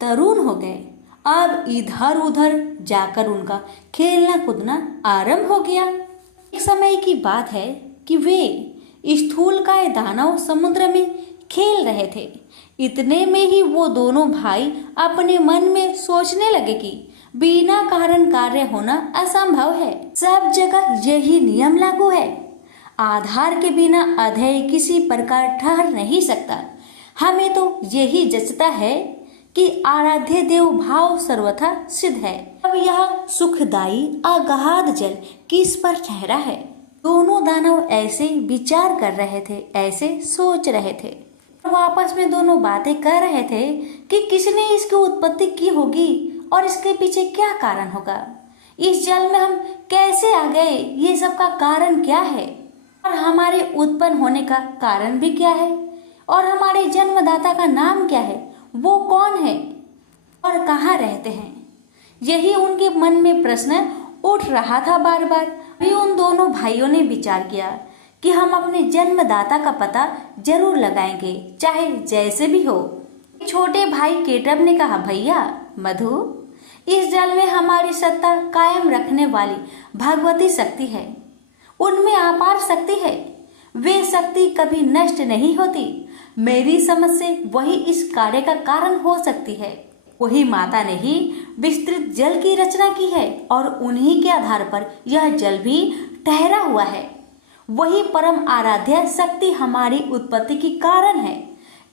तरुण हो गए। अब इधर उधर जाकर उनका खेलना कूदना आरंभ हो गया। एक समय की बात है कि वे स्थूलकाय दानव समुद्र में खेल रहे थे। इतने में ही वो दोनों भाई अपने मन में सोचने लगे कि बिना कारण कार्य होना असंभव है। सब जगह यही नियम लागू है। आधार के बिना अध्यय किसी प्रकार ठहर नहीं सकता। हमें तो यही जचता है कि आराध्य देव भाव सर्वथा सिद्ध है। अब यह सुखदायी अगाध जल किस पर ठहरा है? दोनों दानव ऐसे विचार कर रहे थे, ऐसे सोच रहे थे। वो आपस में दोनों बातें कर रहे थे कि किसने इसकी उत्पत्ति की होगी और इसके पीछे क्या कारण होगा। इस जल में हम कैसे आ गए, ये सब का कारण क्या है, और हमारे उत्पन्न होने का कारण भी क्या है, और हमारे जन्मदाता का नाम क्या है, वो कौन है और कहाँ रहते हैं। यही उनके मन में प्रश्न उठ रहा था बार बार। भी उन दोनों भाइयों ने विचार किया कि हम अपने जन्मदाता का पता जरूर लगाएंगे, चाहे जैसे भी हो। छोटे भाई केटव ने कहा, भैया मधु, इस जल में हमारी सत्ता कायम रखने वाली भगवती शक्ति है, उनमें अपार शक्ति है, वे शक्ति कभी नष्ट नहीं होती। मेरी समझ से वही इस कार्य का कारण हो सकती है। वही माता ने ही विस्तृत जल की रचना की है और उन्हीं के आधार पर यह जल भी ठहरा हुआ है। वही परम आराध्य शक्ति हमारी उत्पत्ति की कारण है।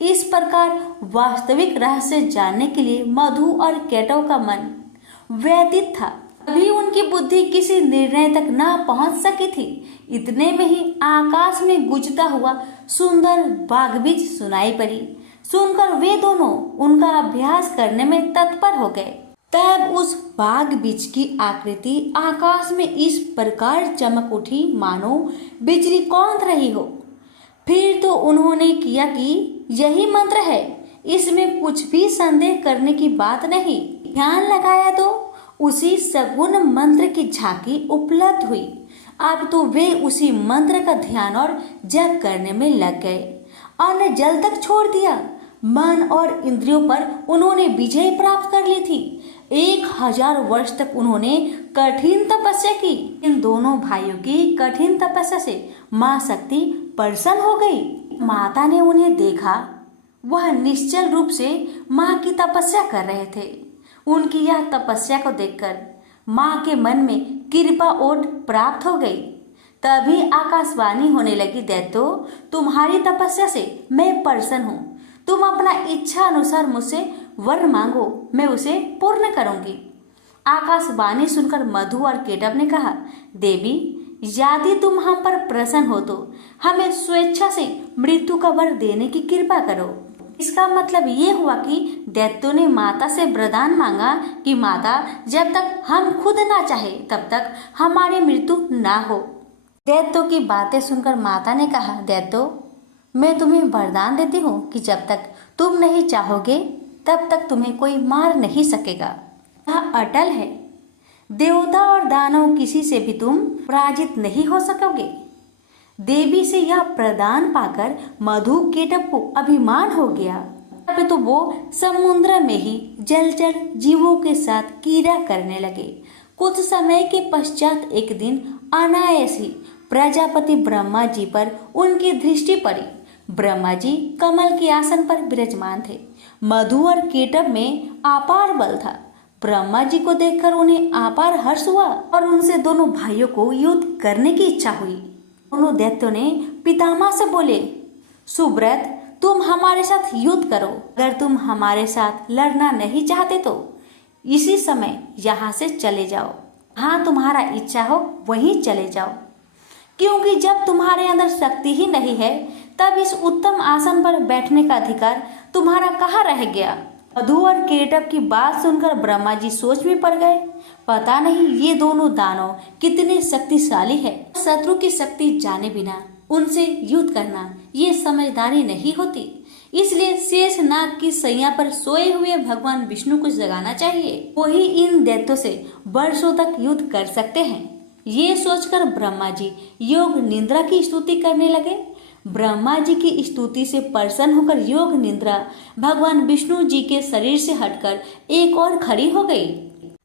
इस प्रकार वास्तविक रहस्य जानने के लिए मधु और केटव का मन व्यतीत था। अभी उनकी बुद्धि किसी निर्णय तक न पहुंच सकी थी। इतने में ही आकाश में गूंजता हुआ सुंदर बागबीज सुनाई पड़ी। सुनकर वे दोनों उनका अभ्यास करने में तत्पर हो गए। तब उस बागबीज की आकृति आकाश में इस प्रकार चमक उठी मानो बिजली कौंध रही हो। फिर तो उन्होंने किया कि यही मंत्र है, इसमें कुछ भी संदेह करने की बात नहीं। ध्यान लगाया तो उसी सगुण मंत्र की झांकी उपलब्ध हुई। अब तो वे उसी मंत्र का ध्यान और जप करने में लग गए। अन्न जल तक छोड़ दिया। मन और इंद्रियों पर उन्होंने विजय प्राप्त कर ली थी। 1000 वर्ष तक उन्होंने कठिन तपस्या की। इन दोनों भाइयों की कठिन तपस्या से माँ शक्ति प्रसन्न हो गई। माता ने उन्हें देखा, वह निश्चल रूप से माँ की तपस्या कर रहे थे। उनकी यह तपस्या को देखकर माँ के मन में कृपा ओट प्राप्त हो गई। तभी आकाशवाणी होने लगी, दैत्यो, तुम्हारी तपस्या से मैं प्रसन्न हूँ। तुम अपना इच्छा अनुसार मुझसे वर मांगो, मैं उसे पूर्ण करूंगी। आकाशवाणी सुनकर मधु और केटव ने कहा, देवी, यदि तुम हम पर प्रसन्न हो तो हमें स्वेच्छा से मृत्यु का वर देने की कृपा करो। इसका मतलब ये हुआ कि दैत्यों ने माता से वरदान मांगा कि माता, जब तक हम खुद ना चाहे तब तक हमारी मृत्यु ना हो। दैत्यों की बातें सुनकर माता ने कहा, दैत्यों, मैं तुम्हें वरदान देती हूँ कि जब तक तुम नहीं चाहोगे तब तक तुम्हें कोई मार नहीं सकेगा। यह अटल है। देवता और दानव किसी से भी तुम पराजित नहीं हो सकोगे। देवी से यह प्रदान पाकर मधु केटव को अभिमान हो गया। अब तो वो समुद्र में ही जलचर जीवों के साथ क्रीड़ा करने लगे। कुछ समय के पश्चात एक दिन अनायास ही प्रजापति ब्रह्मा जी पर उनकी दृष्टि पड़ी। ब्रह्मा जी कमल के आसन पर विराजमान थे। मधु और केटव में अपार बल था। ब्रह्मा जी को देखकर उन्हें अपार हर्ष हुआ और उनसे दोनों भाइयों को युद्ध करने की इच्छा हुई। दोनों दैत्यों ने पितामह से बोले, सुब्रत, तुम हमारे साथ युद्ध करो। अगर तुम हमारे साथ लड़ना नहीं चाहते तो इसी समय यहाँ से चले जाओ। हाँ, तुम्हारा इच्छा हो वहीं चले जाओ, क्योंकि जब तुम्हारे अंदर शक्ति ही नहीं है तब इस उत्तम आसन पर बैठने का अधिकार तुम्हारा कहाँ रह गया। मधु और केटव की बात सुनकर ब्रह्मा जी सोच में पड़ गए। पता नहीं ये दोनों दानव कितने शक्तिशाली है। शत्रु की शक्ति जाने बिना उनसे युद्ध करना ये समझदारी नहीं होती। इसलिए शेष नाग की सैया पर सोए हुए भगवान विष्णु को जगाना चाहिए। वही इन दैत्यों से वर्षों तक युद्ध कर सकते हैं। ये सोचकर ब्रह्मा जी योग निद्रा की स्तुति करने लगे। ब्रह्मा जी की स्तुति से प्रसन्न होकर योग निद्रा भगवान विष्णु जी के शरीर से हटकर एक और खड़ी हो गई।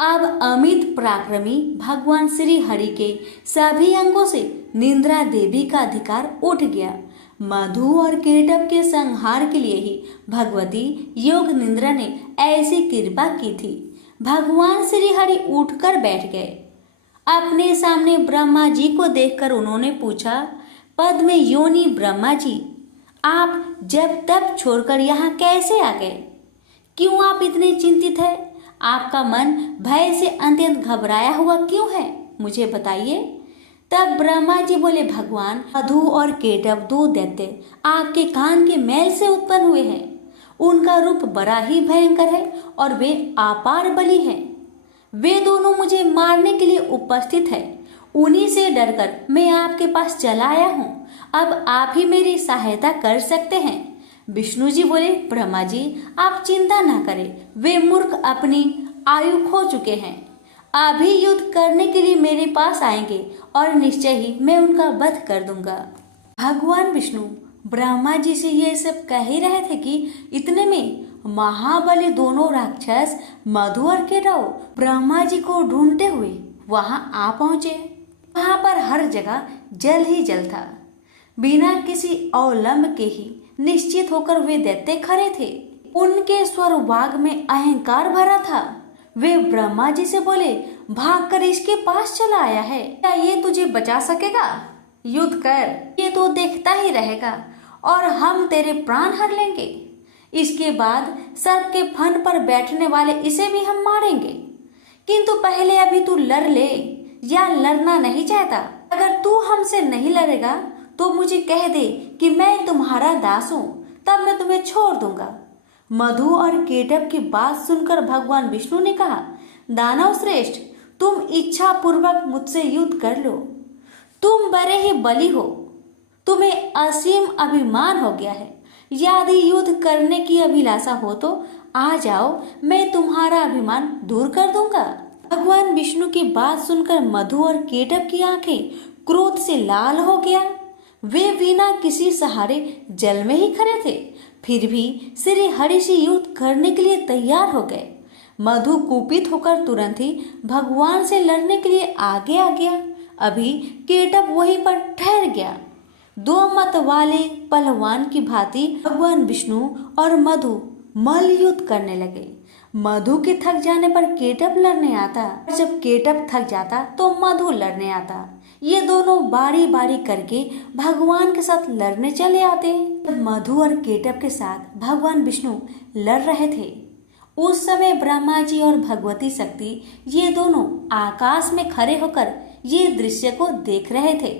अब अमित पराक्रमी भगवान श्री हरि के सभी अंगों से निद्रा देवी का अधिकार उठ गया। मधु और केटव के संहार के लिए ही भगवती योग निद्रा ने ऐसी कृपा की थी। भगवान श्री हरि उठकर बैठ गए। अपने सामने ब्रह्मा जी को देखकर उन्होंने पूछा, पद्म योनि ब्रह्मा जी, आप जब तब छोड़कर यहाँ कैसे आ गए? क्यों आप इतने चिंतित हैं? आपका मन भय से अत्यंत घबराया हुआ क्यों है? मुझे बताइए। तब ब्रह्मा जी बोले, भगवान, मधु और केटव दो दैत्य आपके कान के मैल से उत्पन्न हुए हैं। उनका रूप बड़ा ही भयंकर है और वे अपार बली हैं। वे दोनों मुझे मारने के लिए उपस्थित हैं। उन्हीं से डरकर मैं आपके पास चला आया हूँ। अब आप ही मेरी सहायता कर सकते हैं। विष्णु जी बोले, ब्रह्मा जी, आप चिंता ना करें, वे मूर्ख अपनी आयु खो चुके हैं। अभी युद्ध करने के लिए मेरे पास आएंगे और निश्चय ही मैं उनका वध कर दूंगा। भगवान विष्णु ब्रह्मा जी से ये सब कह ही रहे थे कि इतने में महाबली दोनों राक्षस मधु और केटव ब्रह्मा जी को ढूंढते हुए वहां आ पहुंचे। वहां पर हर जगह जल ही जल था। बिना किसी अवलंब के ही निश्चित होकर वे दैत्य खड़े थे। उनके स्वर वाग में अहंकार भरा था। वे ब्रह्मा जी से बोले, भागकर इसके पास चला आया है, क्या ये तुझे बचा सकेगा? युद्ध कर, ये तो देखता ही रहेगा और हम तेरे प्राण हर लेंगे। इसके बाद सर्प के फन पर बैठने वाले इसे भी हम मारेंगे। किंतु पहले अभी तू लड़ ले, या लड़ना नहीं चाहता? अगर तू हमसे नहीं लड़ेगा तो मुझे कह दे कि मैं तुम्हारा दास हूँ, तब मैं तुम्हें छोड़ दूंगा। मधु और केटव की बात सुनकर भगवान विष्णु ने कहा, दानव श्रेष्ठ, तुम इच्छा पूर्वक मुझसे युद्ध कर लो। तुम बड़े ही बली हो, तुम्हें असीम अभिमान हो गया है। यदि युद्ध करने की अभिलाषा हो तो आ जाओ, मैं तुम्हारा अभिमान दूर कर दूंगा। भगवान विष्णु की बात सुनकर मधु और केटव की आंखें क्रोध से लाल हो गया। वे बिना किसी सहारे जल में ही खड़े थे, फिर भी श्री हरि से युद्ध करने के लिए तैयार हो गए। मधु कुपित होकर तुरंत ही भगवान से लड़ने के लिए आगे आ गया। अभी केटव वहीं पर ठहर गया। दो मत वाले पहलवान की भांति भगवान विष्णु और मधु मल्ल युद्ध करने लगे। मधु के थक जाने पर केटव लड़ने आता, जब केटव थक जाता तो मधु लड़ने आता। ये दोनों बारी बारी करके भगवान के साथ लड़ने चले आते। मधु और केटव के साथ भगवान विष्णु लड़ रहे थे। उस समय ब्रह्मा जी और भगवती शक्ति ये दोनों आकाश में खड़े होकर ये दृश्य को देख रहे थे।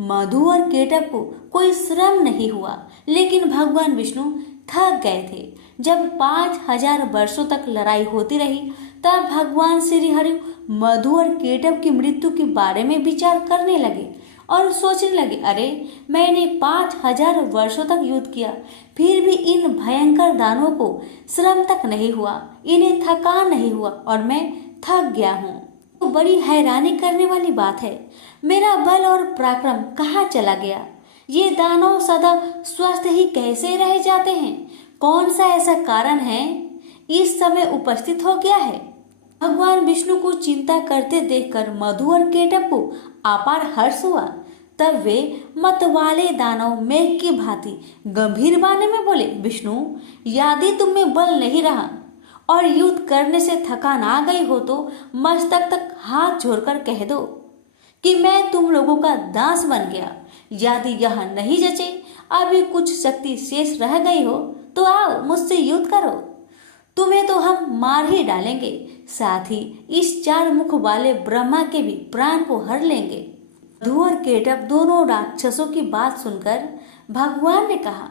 मधु और केटव को कोई श्रम नहीं हुआ, लेकिन भगवान विष्णु थक गए थे। जब 5000 वर्षों तक लड़ाई होती रही, तब भगवान श्री हरि मधु और केटव की मृत्यु के बारे में विचार करने लगे और सोचने लगे, अरे मैंने 5000 वर्षों तक युद्ध किया, फिर भी इन भयंकर दानवों को श्रम तक नहीं हुआ, इन्हें थकान नहीं हुआ और मैं थक गया हूँ। तो बड़ी हैरानी करने वाली बात है, मेरा बल और पराक्रम कहाँ चला गया? ये दानव सदा स्वस्थ ही कैसे रह जाते हैं? कौन सा ऐसा कारण है इस समय उपस्थित हो गया है? भगवान विष्णु को चिंता करते देखकर मधु और केटव को अपार हर्ष हुआ। तब वे मतवाले दानव मेघ की भांति गंभीर वाणी में बोले, विष्णु, यदि तुम में बल नहीं रहा और युद्ध करने से थकान आ गई हो तो मस्तक तक हाथ जोड़कर कह दो कि मैं तुम लोगों का दास बन गया। यदि यह नहीं जचे, अभी कुछ शक्ति शेष रह गई हो तो आओ मुझसे युद्ध करो, तुम्हें तो हम मार ही डालेंगे, साथ ही इस 4 मुख वाले ब्रह्मा के भी प्राण को हर लेंगे। मधु और केटव दोनों राक्षसों की बात सुनकर भगवान ने कहा,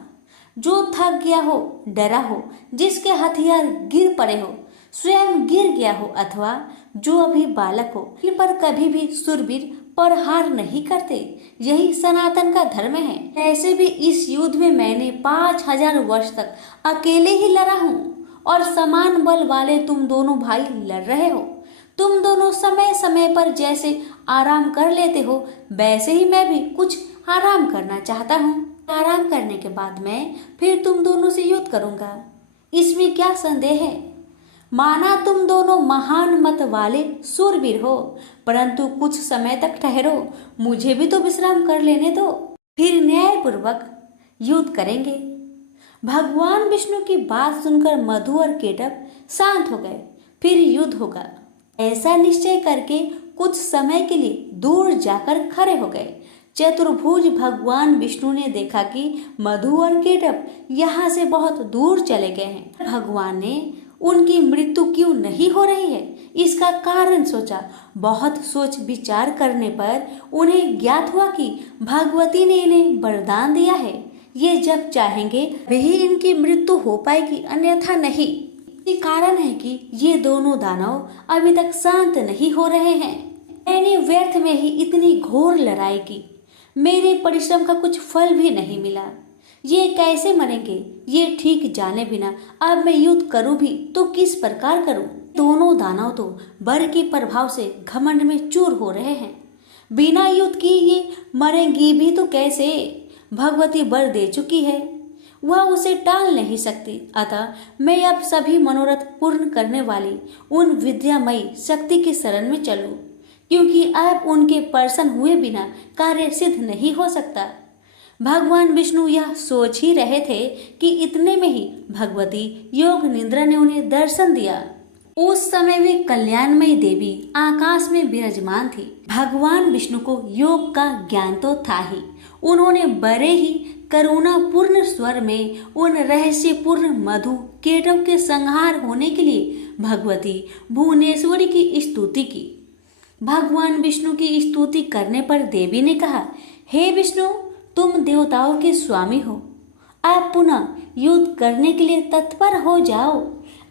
जो थक गया हो, डरा हो, जिसके हथियार गिर पड़े हो, स्वयं गिर गया हो, अथवा जो अभी बालक हो, इन पर कभी भी सुरवीर पर हार नहीं करते, यही सनातन का धर्म है। ऐसे भी इस युद्ध में मैंने 5000 वर्ष तक अकेले ही लड़ा हूँ और समान बल वाले तुम दोनों भाई लड़ रहे हो। तुम दोनों समय समय पर जैसे आराम कर लेते हो, वैसे ही मैं भी कुछ आराम करना चाहता हूँ। आराम करने के बाद मैं फिर तुम दोनों से युद्ध करूंगा, इसमें क्या संदेह है? माना तुम दोनों महान मत वाले सूरवीर हो, परंतु कुछ समय तक ठहरो, मुझे भी तो विश्राम कर लेने दो, फिर न्यायपूर्वक युद्ध करेंगे। भगवान विष्णु की बात सुनकर मधु और केटव शांत हो गए। फिर युद्ध होगा, ऐसा निश्चय करके कुछ समय के लिए दूर जाकर खड़े हो गए। चतुर्भुज भगवान विष्णु ने देखा कि मधु और केटव यहाँ से बहुत दूर चले गए हैं। भगवान ने उनकी मृत्यु क्यों नहीं हो रही है, इसका कारण सोचा। बहुत सोच विचार करने पर उन्हें ज्ञात हुआ कि भगवती ने इन्हें वरदान दिया है, ये जब चाहेंगे वही इनकी मृत्यु हो पाएगी, अन्यथा नहीं। ये कारण है कि ये दोनों दानव अभी तक शांत नहीं हो रहे हैं। मैंने व्यर्थ में ही इतनी घोर लड़ाई की, मेरे परिश्रम का कुछ फल भी नहीं मिला। ये कैसे मरेंगे ये ठीक जाने बिना अब मैं युद्ध करूं भी तो किस प्रकार करूं? दोनों दानव तो वर के प्रभाव से घमंड में चूर हो रहे हैं। बिना युद्ध किए ये मरेंगी भी तो कैसे? भगवती वर दे चुकी है, वह उसे टाल नहीं सकती। अतः मैं अब सभी मनोरथ पूर्ण करने वाली उन विद्यामयी शक्ति की शरण में चलूं, क्योंकि अब उनके प्रसन्न हुए बिना कार्य सिद्ध नहीं हो सकता। भगवान विष्णु यह सोच ही रहे थे कि इतने में ही भगवती योग निद्रा ने उन्हें दर्शन दिया। उस समय वे कल्याणमयी देवी आकाश में विराजमान थी। भगवान विष्णु को योग का ज्ञान तो था ही। उन्होंने बड़े ही करुणा पूर्ण स्वर में उन रहस्यपूर्ण मधु केटव के संहार होने के लिए भगवती भुवनेश्वरी की स्तुति की। भगवान विष्णु की स्तुति करने पर देवी ने कहा, हे विष्णु, तुम देवताओं के स्वामी हो, आप पुनः युद्ध करने के लिए तत्पर हो जाओ।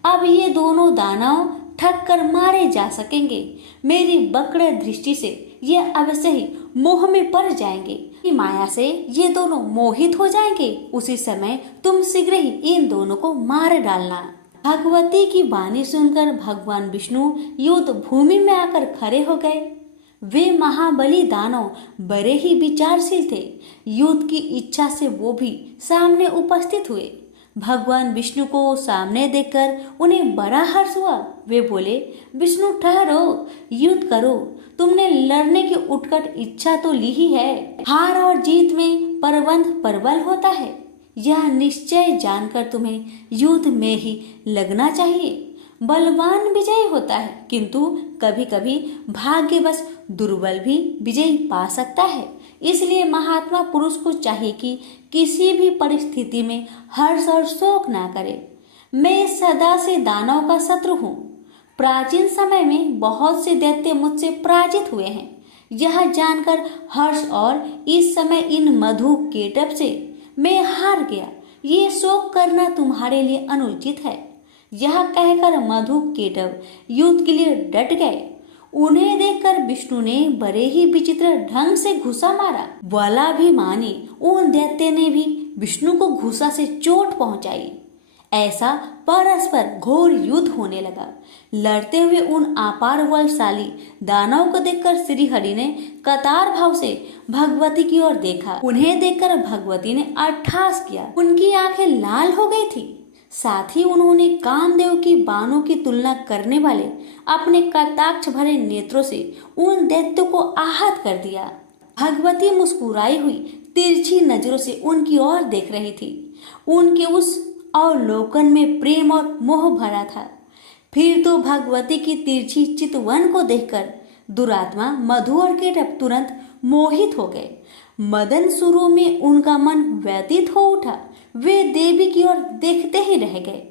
अब ये दोनों दानव ठग कर मारे जा सकेंगे। मेरी वक्र दृष्टि से ये अवश्य ही मोह में पड़ जाएंगे। माया से ये दोनों मोहित हो जाएंगे। उसी समय तुम शीघ्र ही इन दोनों को मार डालना। भगवती की वाणी सुनकर भगवान विष्णु युद्ध भूमि में आकर खड़े हो गए। वे महाबली दानव बड़े ही विचारशील थे। युद्ध की इच्छा से वो भी सामने उपस्थित हुए। भगवान विष्णु को सामने देखकर उन्हें बड़ा हर्ष हुआ। वे बोले, विष्णु ठहरो, युद्ध करो। तुमने लड़ने की उत्कट इच्छा तो ली ही है। हार और जीत में प्रबंध प्रबल होता है। यह निश्चय जानकर तुम्हें युद्ध में ही लगना चाहिए। बलवान विजयी होता है, किंतु कभी कभी भाग्यवश दुर्बल भी विजयी पा सकता है। इसलिए महात्मा पुरुष को चाहिए कि किसी भी परिस्थिति में हर्ष और शोक ना करे। मैं सदा से दानव का शत्रु हूँ। प्राचीन समय में बहुत से दैत्य मुझसे पराजित हुए हैं। यह जानकर हर्ष और इस समय इन मधु केटव से मैं हार गया, ये शोक करना तुम्हारे लिए अनुचित है। यह कहकर मधु केटव युद्ध के लिए डट गए। उन्हें देखकर विष्णु ने बड़े ही विचित्र ढंग से घुसा मारा। बलाभिमानी उन दैत्य ने भी विष्णु को घुसा से चोट पहुंचाई। ऐसा परस्पर घोर युद्ध होने लगा। लड़ते हुए उन अपार बलशाली दानव को देखकर श्री हरि ने कतार भाव से भगवती की ओर देखा। उन्हें देखकर भगवती ने अट्टहास किया। उनकी आंखें लाल हो गई थी। साथ ही उन्होंने कामदेव की बाणों की तुलना करने वाले अपने कटाक्ष भरे नेत्रों से उन दैत्यों को आहत कर दिया। भगवती मुस्कुराई हुई तिरछी नजरों से उनकी ओर देख रही थी। उनके उस अवलोकन में प्रेम और मोह भरा था। फिर तो भगवती की तिरछी चितवन को देखकर दुरात्मा मधु और केटव तुरंत मोहित हो गए। मदन सुरों में उनका मन व्यतीत हो उठा। वे देवी की ओर देखते ही रह गए।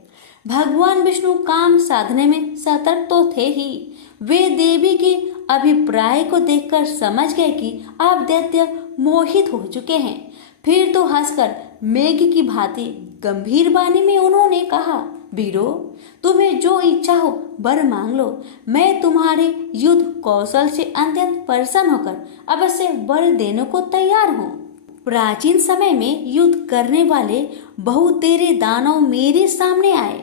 भगवान विष्णु काम साधने में सतर्क तो थे ही। वे देवी के अभिप्राय को देखकर समझ गए कि अब दैत्य मोहित हो चुके हैं। फिर तो हंसकर मेघ की भांति गंभीर वाणी में उन्होंने कहा, वीरो, तुम्हें जो इच्छा हो वर मांग लो। मैं तुम्हारे युद्ध कौशल से अत्यंत प्रसन्न होकर अवश्य वर देने को तैयार हूँ। प्राचीन समय में युद्ध करने वाले बहुतेरे दानव मेरे सामने आए,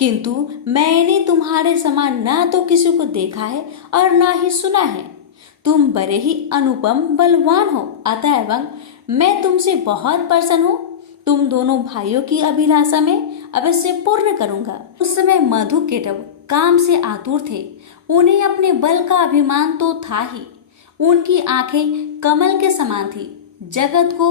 किंतु मैंने तुम्हारे समान ना तो किसी को देखा है और ना ही सुना है। तुम बड़े ही अनुपम बलवान हो, अतएव मैं तुमसे बहुत प्रसन्न हूँ। तुम दोनों भाइयों की अभिलाषा में अवश्य पूर्ण करूंगा। उस समय मधु केटव काम से आतुर थे। उन्हें अपने बल का अभिमान तो था ही। उनकी आंखें कमल के समान थी। जगत को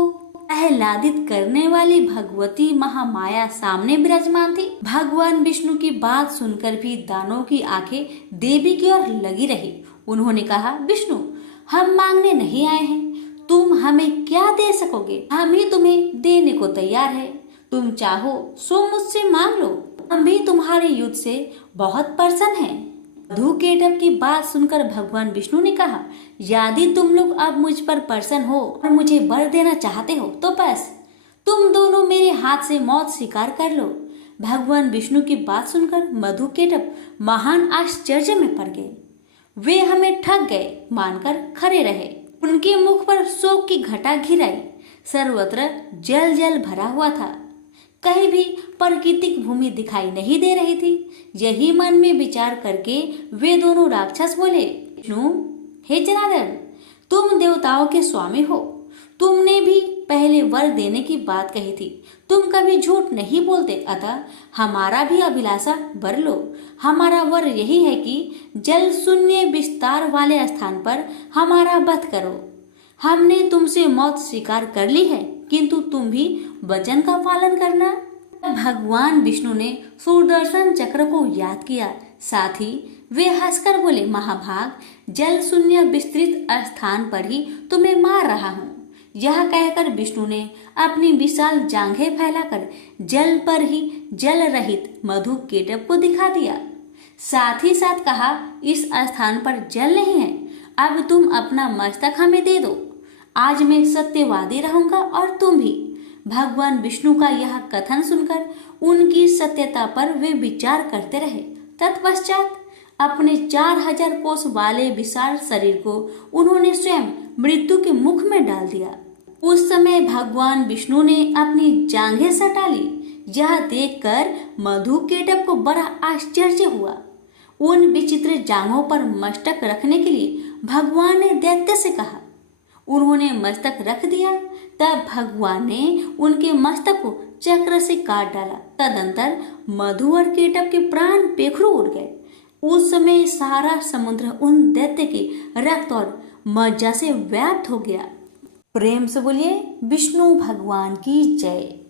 आह्लादित करने वाली भगवती महामाया सामने विराजमान थी। भगवान विष्णु की बात सुनकर भी दानवों की आंखें देवी की ओर लगी रही। उन्होंने कहा, विष्णु, हम मांगने नहीं आए हैं। तुम हमें क्या दे सकोगे? हम ही तुम्हें देने को तैयार है। तुम चाहो सो मुझसे मांग लो। हम भी तुम्हारे युद्ध से बहुत प्रसन्न हैं। मधु केटव की बात सुनकर भगवान विष्णु ने कहा, यदि तुम लोग अब मुझ पर प्रसन्न हो और मुझे वर देना चाहते हो तो बस तुम दोनों मेरे हाथ से मौत स्वीकार कर लो। भगवान विष्णु की बात सुनकर मधु केटव महान आश्चर्य में पड़ गए। वे हमें ठग गए मानकर खड़े रहे। उनके मुख पर शोक की घटा घिर आई। सर्वत्र जल जल भरा हुआ था। कहीं भी प्राकृतिक भूमि दिखाई नहीं दे रही थी। यही मन में विचार करके वे दोनों राक्षस बोले, विष्णु, हे जनार्दन, तुम देवताओं के स्वामी हो। तुमने भी पहले वर देने की बात कही थी। तुम कभी झूठ नहीं बोलते, अतः हमारा भी अभिलाषा वर लो। हमारा वर यही है कि जल शून्य विस्तार वाले स्थान पर हमारा वध करो। हमने तुमसे मौत स्वीकार कर ली है, किंतु तुम भी वचन का पालन करना। भगवान विष्णु ने सुदर्शन चक्र को याद किया, साथ ही वे हंसकर बोले, महाभाग, जल शून्य विस्तृत स्थान पर ही तुम्हें मार रहा हूँ। यह कहकर विष्णु ने अपनी विशाल जांघें फैलाकर जल पर ही जल रहित मधु केटभ को दिखा दिया। साथ ही साथ कहा, इस स्थान पर जल नहीं है, अब तुम अपना मस्तक हमें दे दो। आज मैं सत्यवादी रहूंगा और तुम भी। भगवान विष्णु का यह कथन सुनकर उनकी सत्यता पर वे विचार करते रहे। तत्पश्चात अपने 4000 कोस वाले विशाल शरीर को उन्होंने स्वयं मृत्यु के मुख में डाल दिया। उस समय भगवान विष्णु ने अपनी जांघें सटा ली। यह देखकर मधु केटभ को बड़ा आश्चर्य हुआ। उन विचित्र जांघों पर मस्तक रखने के लिए भगवान ने दैत्य से कहा। उन्होंने मस्तक रख दिया। तब भगवान ने उनके मस्तक को चक्र से काट डाला। तदंतर मधु और केटभ के प्राण पेखरू उड़ गए। उस समय सारा समुद्र उन दैत्य के रक्त और मज्जा से व्याप्त हो गया। प्रेम से बोलिए विष्णु भगवान की जय।